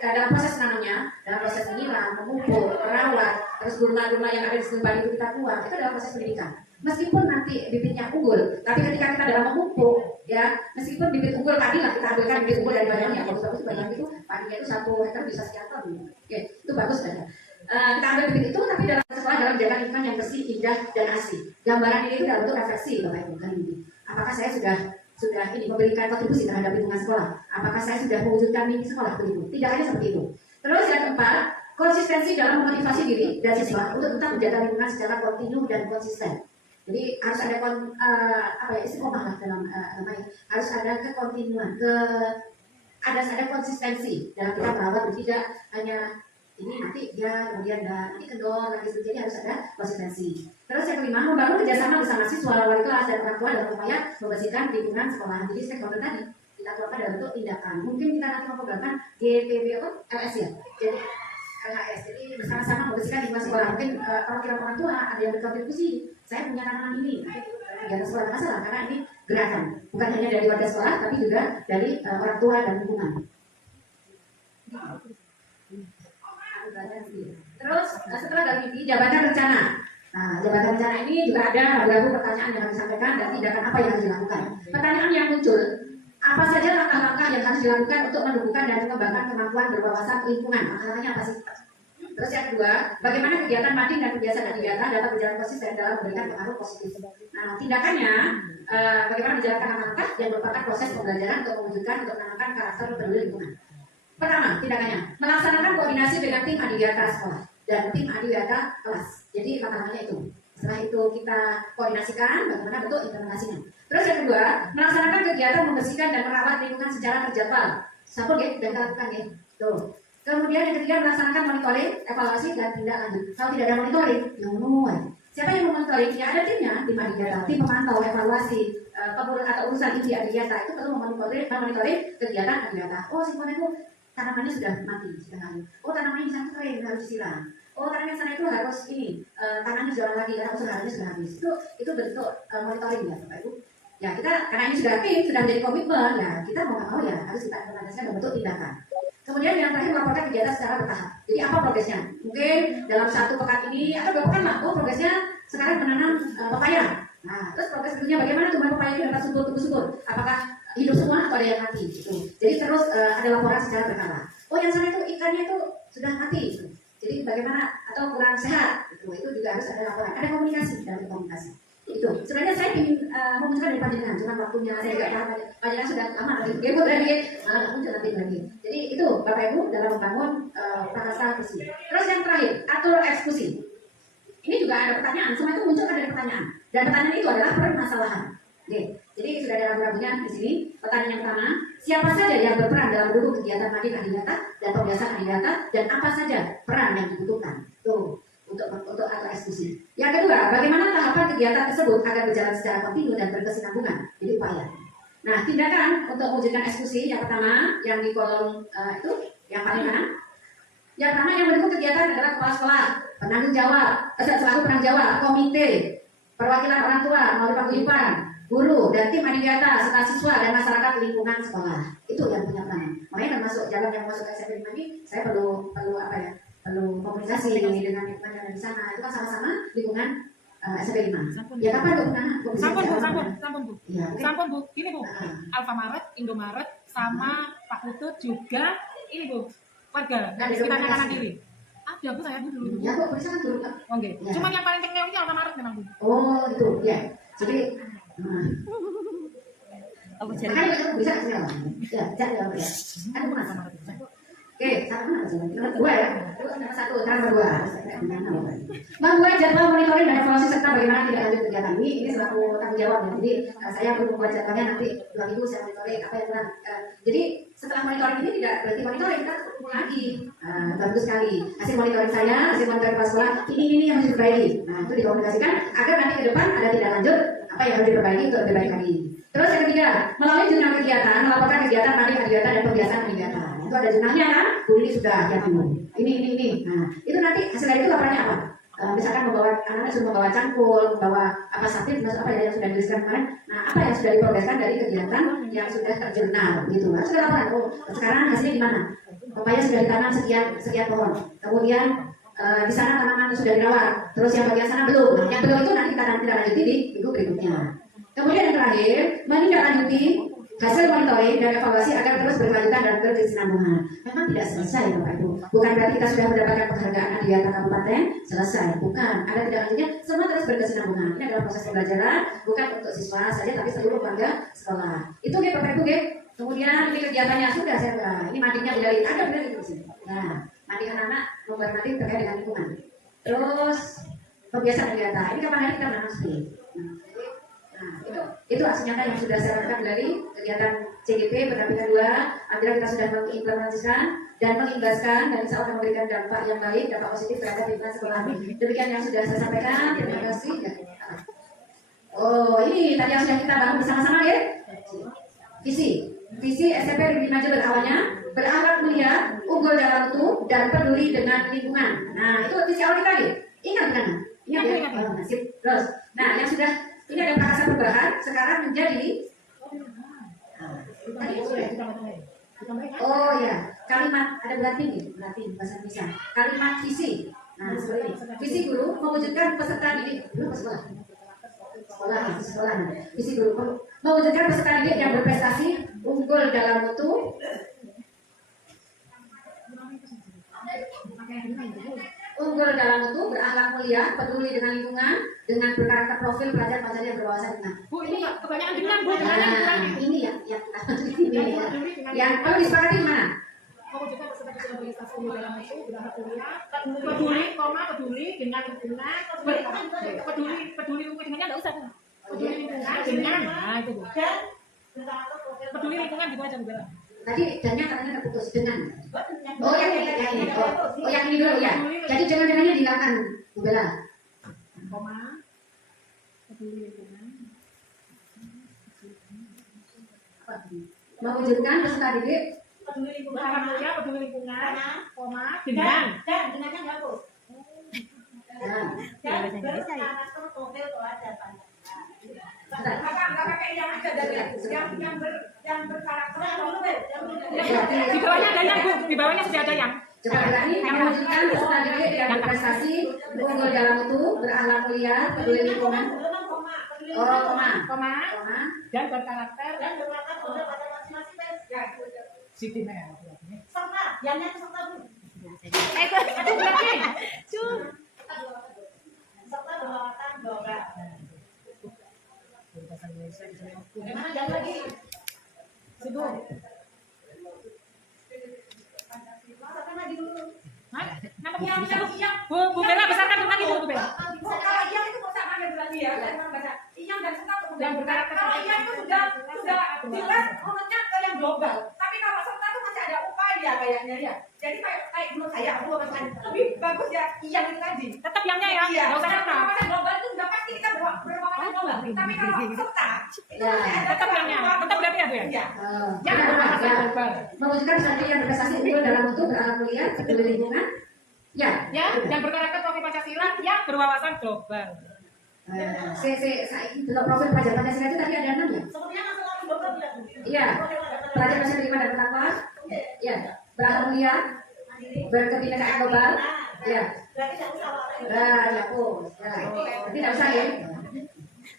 dalam proses menanamnya, dalam proses menyiram, memupuk, merawat, terus gurma-gurma yang ada di sebelum padi itu kita buang, itu adalah proses pendidikan. Meskipun nanti bibitnya unggul, tapi ketika kita dalam memupuk, ya meskipun bibit unggul padi lah kita ambilkan bibit unggul dari badannya, bagus-bagus badan itu padinya itu 1 hektar bisa sekian ton. Itu bagus kan? Kita ambil bibit itu, tapi dalam sekolah dalam jalan lingkungan yang bersih, indah dan asri. Gambaran ini itu dalam bentuk refleksi, Bapak Ibu kali ini. Apakah saya sudah ini memberikan kontribusi terhadap lingkungan sekolah? Apakah saya sudah mewujudkan mimpi sekolah begitu? Tidak hanya seperti itu. Terus yang keempat, konsistensi dalam memotivasi diri dan siswa untuk tetap menjaga lingkungan secara kontinu dan konsisten. Jadi harus ada istiqomah lah dalam namanya. Harus ada kekontinuan, ada konsistensi dalam kita merawat, tidak hanya ini nanti dia kemudian nanti kendor lagi, jadi harus ada konsistensi. Terus yang kelima, membangun kerjasama bersama siswa, wali kelas dan orang tua dalam upaya membersihkan lingkungan sekolah. Jadi stakeholder tadi kita tuangkan dalam bentuk tindakan. Mungkin kita nanti memprogramkan GPB LS ya, jadi LHS. Jadi bersama-sama membersihkan lingkungan sekolah. Mungkin kalau kita orang tua ada yang berkontribusi, saya punya tanaman ini, kegiatan sekolah masalah karena ini gerakan, bukan hanya dari warga sekolah, tapi juga dari orang tua dan lingkungan. Terus setelah dari ini jabatan rencana. Nah, jabatan rencana ini juga ada beberapa pertanyaan yang harus disampaikan dan tindakan apa yang harus dilakukan. Pertanyaan yang muncul, apa saja langkah-langkah yang harus dilakukan untuk menumbuhkan dan mengembangkan kemampuan berwawasan lingkungan? Masalahnya apa sih? Terus yang kedua, bagaimana kegiatan mading dan kebiasaan kegiatan dapat berjalan konsisten dalam memberikan pengaruh positif? Nah, tindakannya, bagaimana menjalankan langkah-langkah yang merupakan proses pembelajaran untuk mewujudkan untuk menanamkan karakter peduli lingkungan. Pertama, tindakannya melaksanakan koordinasi dengan tim adiwiyata sekolah dan tim adiwiyata kelas. Jadi langkah-langkahnya itu. Setelah itu kita koordinasikan bagaimana bentuk implementasinya. Terus yang kedua, melaksanakan kegiatan membersihkan dan merawat lingkungan secara terjadwal. Sampul ya, dan kita lakukan ya. Tuh. Kemudian yang ketiga, melaksanakan monitoring, evaluasi dan tindak lanjut. Kalau tidak ada monitoring, yang menuai. Siapa yang memonitoring? Ya ada timnya, tim adiwiyata, tim pemantau, evaluasi, pengurus atau urusan inti adiwiyata itu perlu memonitoring kegiatan adiwiyata. Oh, semuanya itu tanamannya sudah mati, sudah layu. Oh, tanamannya bisa kering, harus disiram. oh karena yang sana itu harus ini tangannya jalan lagi karena usahanya sudah habis. Itu bentuk monitoring ya Bapak Ibu. Ya kita karena ini sudah tim, sudah menjadi komitmen, ya kita mau nggak mau ya harus kita implementasikan dalam bentuk tindakan. Kemudian yang terakhir laporkan kegiatan secara bertahap. Jadi apa progresnya? Mungkin dalam 1 pekan ini atau 2 pekan lah. Oh progresnya sekarang menanam pepaya. Nah terus progres berikutnya bagaimana tumbuhan pepaya itu dapat subur? Apakah hidup semua atau ada yang mati? Gitu. Jadi terus ada laporan secara berkala. Oh yang sana itu ikannya itu sudah mati. Gitu. Jadi bagaimana atau kurang sehat? Itu juga harus ada laporan. Ada komunikasi dalam komunikasi. Itu sebenarnya saya ingin memunculkan dari panjenengan, cuma waktunya saya juga paham panjenengan sudah lama lagi gebut lagi malah nggak muncul nanti lagi. Jadi itu Bapak Ibu dalam membangun bahasa visi. Terus yang terakhir atur eksekusi. Ini juga ada pertanyaan, semua itu muncul dari pertanyaan dan pertanyaan itu adalah permasalahan. Oke. Jadi sudah ada ragu-ragunya di sini. Pertanyaan yang pertama, siapa saja yang berperan dalam mendukung kegiatan Madin Adidata dan pembiasaan Adidata dan apa saja peran yang dibutuhkan? Tuh. Untuk atau eksekusi. Yang kedua, bagaimana tahapan kegiatan tersebut agar berjalan secara kontinu dan berkesinambungan? Jadi upaya. Nah, tindakan untuk mewujudkan eksekusi yang pertama yang di kolom itu yang paling kanan. Yang pertama yang mendukung kegiatan adalah kepala sekolah, penanggung jawab, selaku penanggung jawab, komite, perwakilan orang tua, melalui paguyuban, guru dan tim adidata serta siswa dan masyarakat lingkungan sekolah. Itu yang punya peran. Makanya termasuk jalan yang masuk ke SMP 5 ini, saya perlu apa ya? Perlu komunikasi dengan lingkungan yang ada di sana. Itu kan sama-sama lingkungan SMP 5. Ya kapan Bu? Sampun Bu. Ya, Sampun Bu. Gini Bu. Alfamaret, Indomaret sama Pak Putut juga ini Bu. Warga dari sekitarnya kanan kiri. Ada Bu saya dulu. Ya Bu, bisa kan dulu. Oke. Cuma yang paling kenyal ini Alfamaret memang Bu. Oh itu ya. Jadi makanya bisa kesini lah. Ya, cari lah ya. Kan bukan sama. Oke, satu mana sih? Nomor 2 ya. Satu, nomor 2. Membuat jadwal monitoring dan evaluasi serta bagaimana tidak lanjut kegiatan ini selaku tanggung jawab ya. Jadi saya perlu membuat jadwalnya nanti 2 minggu saya monitoring apa yang kurang. Jadi setelah monitoring ini tidak berarti monitoring kita ketemu lagi. Bagus sekali. Hasil monitoring saya, hasil monitoring kepala sekolah ini yang harus diperbaiki. Nah itu dikomunikasikan agar nanti ke depan ada tidak lanjut apa yang harus diperbaiki untuk lebih baik lagi. Terus yang ketiga, melalui jurnal kegiatan melaporkan kegiatan Madin Adidata dan pembiasaan Adidata. Itu ada jurnalnya kan? Bu ini sudah ya Bu. Ini. Nah, itu nanti hasil dari itu laporannya apa? Misalkan membawa anak-anak sudah membawa cangkul, membawa apa sakit, apa ya yang sudah dituliskan kemarin. Nah, apa yang sudah diprogreskan dari kegiatan yang sudah terjurnal, gitu. Nah, sudah laporan. Oh, sekarang hasilnya gimana? Pepaya sudah ditanam sekian pohon. Kemudian di sana tanaman sudah dirawat. Terus yang bagian sana belum. Nah, yang belum itu nanti kita tidak lanjuti di minggu berikutnya. Kemudian yang terakhir, menindaklanjuti hasil monitoring dan evaluasi agar terus berkelanjutan dan berkesinambungan. Memang tidak selesai Bapak Ibu. Bukan berarti kita sudah mendapatkan penghargaan Adidata Kabupaten selesai. Bukan. Ada tidak lanjutnya. Semua terus berkesinambungan. Ini adalah proses pembelajaran bukan untuk siswa saja tapi seluruh warga sekolah. Itu Bapak Ibu. Kemudian ini kegiatannya sudah saya ini mandinya bidari ada bidari di sini. Nah, mandi anak-anak membuat mandi terkait dengan lingkungan. Terus pembiasaan Adidata. Ini kapan hari kita menanam. Nah, itu aksi nyata yang sudah saya lakukan dari kegiatan CGP pendampingan 2. Alhamdulillah kita sudah mengimplementasikan dan mengimbaskan dan insya Allah memberikan dampak yang baik, dampak positif terhadap lingkungan sekolah. Demikian yang sudah saya sampaikan. Terima kasih. Oh, ini tadi yang sudah kita bangun bersama-sama ya. Visi SMP Negeri 5 Jember awalnya berakhlak mulia, unggul dalam mutu dan peduli dengan lingkungan. Nah, itu visi awal kita nih. Ingat kan? Ingat ya. Nasib. Terus, nah yang sudah ini ada bahasa perubahan sekarang menjadi oh ya kalimat ada berarti bahasa Indonesia kalimat visi. Nah seperti ini visi guru mewujudkan peserta didik sekolah visi guru mewujudkan peserta didik yang berprestasi unggul dalam mutu berakhlak mulia, peduli dengan lingkungan, dengan berkarakter profil pelajar-pelajar yang berwawasan lingkungan. Bu, ini kebanyakan dengan Bu. Ini yang perlu disepakati mana? Mewujudkan peserta didik yang berprestasi unggul dalam mutu, berakhlak mulia, peduli dengan lingkungan, peduli lingkungannya enggak usah Bu. Peduli lingkungan dengan, nah itu Bu. Dan peduli lingkungan gitu aja Bu. Tadi dannya katanya terputus dengan. Oh yang ini. Oh yang ini dulu ya. Jadi jangan-jangannya dihilangkan, Bu Bella. Koma. Peduli lingkungan. Mewujudkan peserta didik peduli lingkungan, koma dengan. Dan dengannya enggak hapus. Dan berkarakter profil pelajar Nggak pakai yang aja dari yang berkarakter profil. Di bawahnya ada yang, Bu. Di bawahnya sudah ada yang. Coba berani mewujudkan peserta didik yang berprestasi, unggul dalam mutu, berakhlak mulia, peduli lingkungan. Oh, koma. Dan berkarakter. Profil pada masing-masing Siti Mel. serta, yang serta Bu. Itu berarti. Serta berwawasan global. Bagaimana jam lagi? Situ. Masakan lagi dulu. Hah? Kenapa Yang Bu Bella besarkan dulu lagi Bu Bella. kalau yang itu bisa pakai berarti ya, saya baca. Yang dan serta kemudian Yang berkarakter. kalau yang itu sudah jelas mengenyam ke yang global. Tapi kalau serta itu masih ada upaya kayaknya ya. Jadi kayak menurut saya, lebih bagus ya yang itu tadi. Tetap yangnya ya. Iya, Enggak usah serta. berwawasan global itu sudah pasti kita berwawasan global. Tapi kalau serta itu masih ada Tetap yangnya. Tetap berarti ya Bu ya. Iya. Yang berwawasan global. Mewujudkan peserta didik yang berprestasi, unggul dalam mutu, berakhlak mulia, peduli lingkungan. Ya. Ya, yang berkarakter profil Pancasila, yang berwawasan global. Saya untuk profil pelajar Pancasila itu tadi ada 6 ya? Sepertinya masalah global tidak Bu. Iya. Pelajar Pancasila beriman dan bertakwa. Ya. Berakhlak mulia, berkebinekaan global. Ya. Berarti tidak usah Pak. Ya, berarti tidak usah ya.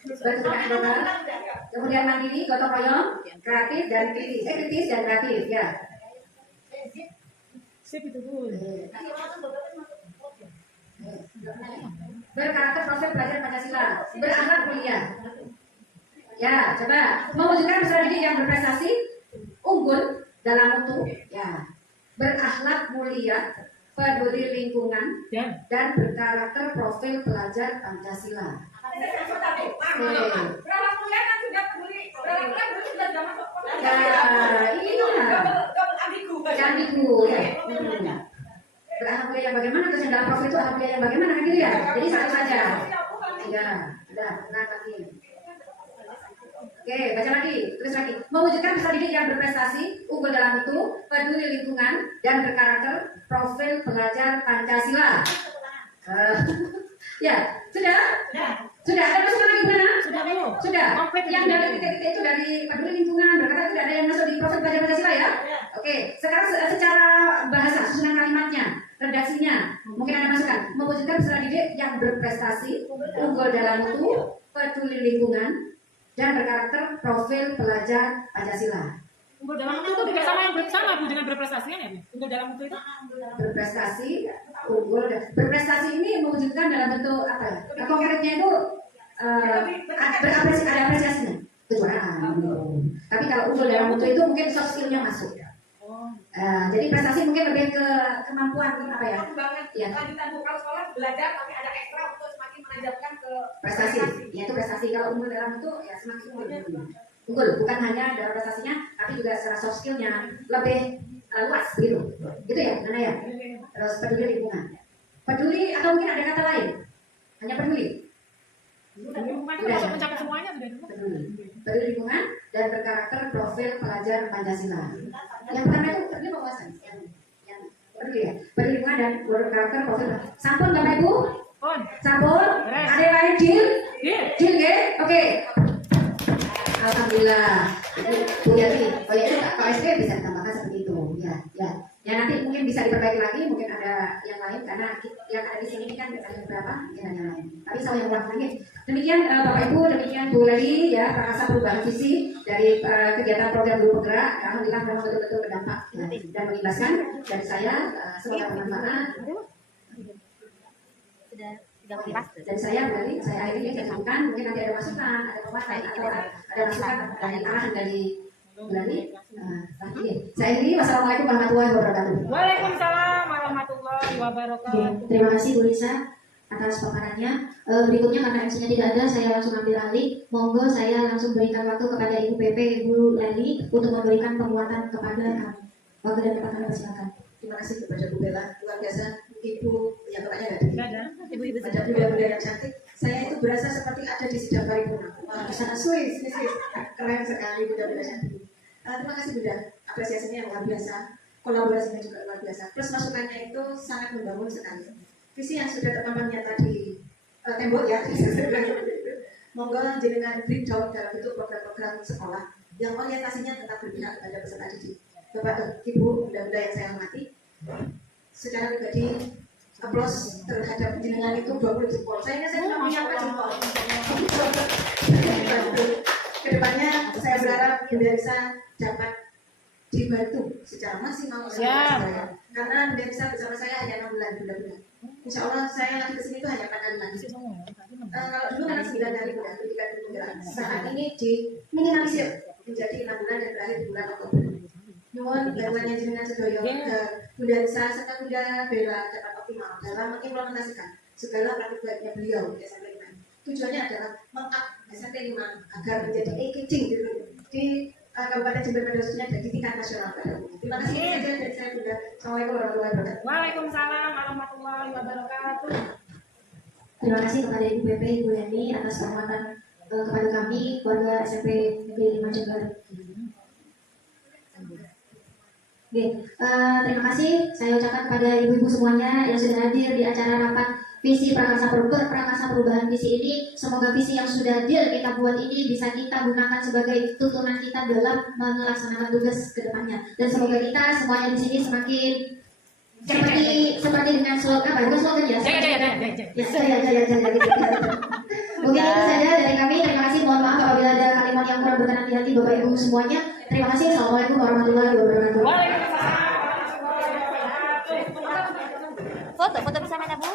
Berkebinekaan global. Kemudian mandiri, gotong royong, kreatif dan kritis. Kritis dan kreatif. Ya. Sip itu Bu. Berkarakter profil pelajar Pancasila, berakhlak mulia. Ya, coba mewujudkan peserta didik yang berprestasi, unggul dalam mutu, ya, berakhlak mulia, peduli lingkungan, dan berkarakter profil pelajar Pancasila. Berapa mulia kan sudah peduli, berapa mulia belum sudah masuk. Ya, inilah. Double ambigu. Ambigu, ya. Berakhlak mulia yang bagaimana? Terus yang dalam profil itu akhlak mulia yang bagaimana kan gitu ya? Jadi satu saja. Ya, udah, berat lagi. Oke, baca lagi, tulis lagi. Mewujudkan peserta didik yang berprestasi, unggul dalam mutu, peduli lingkungan, dan berkarakter profil pelajar Pancasila. Ya, sudah? Sudah, ada masukan lagi mana? Sudah Bu. Sudah. Yang dari titik-titik itu dari peduli lingkungan, berkata tidak ada yang masuk di profil pelajar Pancasila ya? Oke, sekarang secara bahasa, susunan kalimatnya, redaksinya, mungkin ada masukan. Mewujudkan peserta didik yang berprestasi, unggul dalam mutu, peduli lingkungan, dan berkarakter profil pelajar Pancasila. Unggul dalam mutu itu tidak sama yang sama Bu dengan berprestasi kan ya Bu? Unggul dalam mutu itu? Berprestasi, unggul, dan berprestasi ini mewujudkan dalam bentuk apa ya? Konkretnya itu ada apresiasinya, kejuaraan. Tapi kalau unggul dalam mutu itu mungkin soft skill-nya masuk. Jadi prestasi mungkin lebih ke kemampuan apa ya? Ya. Lanjutan Bu, kalau sekolah belajar tapi ada ekstra untuk semakin menajamkan ke Prestasi, ya itu prestasi. Kalau unggul dalam mutu ya semakin unggul. Unggul bukan hanya dalam prestasinya, tapi juga secara soft skill-nya lebih luas begitu. Gitu ya, Nana ya. Terus peduli lingkungan. Peduli atau mungkin ada kata lain? Hanya peduli. Lingkungan itu masuk mencapai semuanya sudah itu. Peduli lingkungan dan berkarakter profil pelajar Pancasila. Yang pertama itu peduli wawasan. Yang peduli ya. Peduli lingkungan dan berkarakter profil. Sampun Bapak Ibu? Sampun. Ada yang lain Jil? Jil ya? Oke. Alhamdulillah. Bu Yati, oh ya itu kalau SD bisa ditambahkan seperti itu. Ya nanti mungkin bisa diperbaiki lagi, mungkin ada yang lain karena yang ada di sini kan ada beberapa yang lain. Tapi saya yang ulang lagi. Demikian Bapak Ibu, demikian Bu Leli ya, perkasa perubahan visi dari kegiatan program guru penggerak. Alhamdulillah memang betul-betul berdampak ya, dan mengimbaskan dari saya. Semoga bermanfaat. Dari saya Bu Leli, saya akhiri saya sampaikan. Mungkin nanti ada masukan, ada penguatan atau ada masukan dari arahan dari Bu Leli. Saya akhiri. Wassalamualaikum warahmatullahi wabarakatuh. Waalaikumsalam warahmatullahi wabarakatuh. Terima kasih Bu Lisa atas paparannya. Berikutnya karena MC-nya tidak ada, saya langsung ambil alih. Monggo saya langsung berikan waktu kepada Ibu PP Ibu Leli untuk memberikan penguatan kepada kami. Waktu dan tempat kami persilakan. Terima kasih kepada Bu Bella, luar biasa. Ibu yang bapaknya ada. Ibu-ibu Ada bunda-bunda yang cantik. Saya itu berasa seperti ada di sidang paripurna. Di sana Swiss. Keren sekali bunda-bunda cantik. Terima kasih Bunda, apresiasinya luar biasa, kolaborasinya juga luar biasa. Plus masukannya itu sangat membangun sekali. visi yang sudah terpampang nyata di tembok ya. Monggo jenengan breakdown dalam bentuk program-program sekolah yang orientasinya tetap berpihak kepada peserta didik. Bapak Ibu, bunda-bunda yang saya hormati, secara pribadi aplaus terhadap jenengan itu 20 jempol. Saya cuma punya 4 jempol. Kedepannya saya berharap Bunda Risa dapat dibantu secara maksimal oleh saya. Karena Bunda Risa bersama saya hanya 6 bulan, Bunda-bunda. Insya Allah saya lagi kesini itu hanya 4 kali lagi. Kalau dulu kan 9 hari Bunda, ketika dulu saat ini diminimalisir menjadi 6 bulan dan berakhir di bulan Oktober. Nuwun bantuannya jenengan sedoyo Bunda Risa serta Bunda Bella dapat optimal dalam mengimplementasikan segala praktik baiknya beliau di SMP 5. Tujuannya adalah meng-up SMP 5 agar menjadi e-kitching di Kabupaten Jember pada khususnya dan di tingkat nasional pada umumnya. Terima kasih saja dari saya Bunda. Assalamualaikum warahmatullahi wabarakatuh. Waalaikumsalam warahmatullahi wabarakatuh. Terima kasih kepada Ibu BP, Ibu Yani atas penghormatan kepada kami, keluarga SMP Negeri 5 Jember. Oke, terima kasih saya ucapkan kepada ibu-ibu semuanya yang sudah hadir di acara rapat visi prakarsa perubahan visi ini. Semoga visi yang sudah kita buat ini bisa kita gunakan sebagai tuntunan kita dalam melaksanakan tugas ke depannya. Dan semoga kita semuanya di sini semakin seperti dengan slogan apa? Bukan slogan ya? Jaya. Mungkin itu saja dari kami. Terima kasih. Mohon maaf apabila ada kalimat yang kurang berkenan di hati Bapak Ibu semuanya. Terima kasih. Assalamualaikum warahmatullahi wabarakatuh. Foto bersama Bu.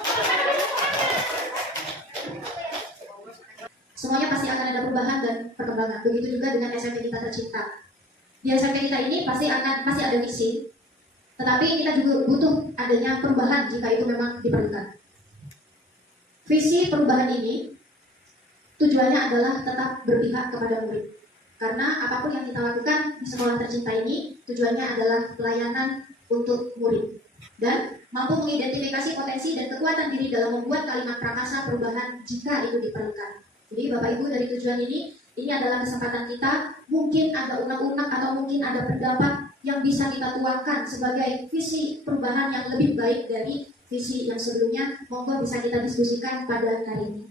Semuanya pasti akan ada perubahan dan perkembangan. Begitu juga dengan SMP kita tercinta. Di SMP kita ini pasti ada misi, tetapi kita juga butuh adanya perubahan jika itu memang diperlukan. Visi perubahan ini tujuannya adalah tetap berpihak kepada murid. Karena apapun yang kita lakukan di sekolah tercinta ini tujuannya adalah pelayanan untuk murid dan mampu mengidentifikasi potensi dan kekuatan diri dalam membuat kalimat prakarsa perubahan jika itu diperlukan. Jadi Bapak Ibu, dari tujuan ini adalah kesempatan kita, mungkin ada unek-unek atau mungkin ada pendapat yang bisa kita tuangkan sebagai visi perubahan yang lebih baik dari visi yang sebelumnya. Monggo bisa kita diskusikan pada hari ini.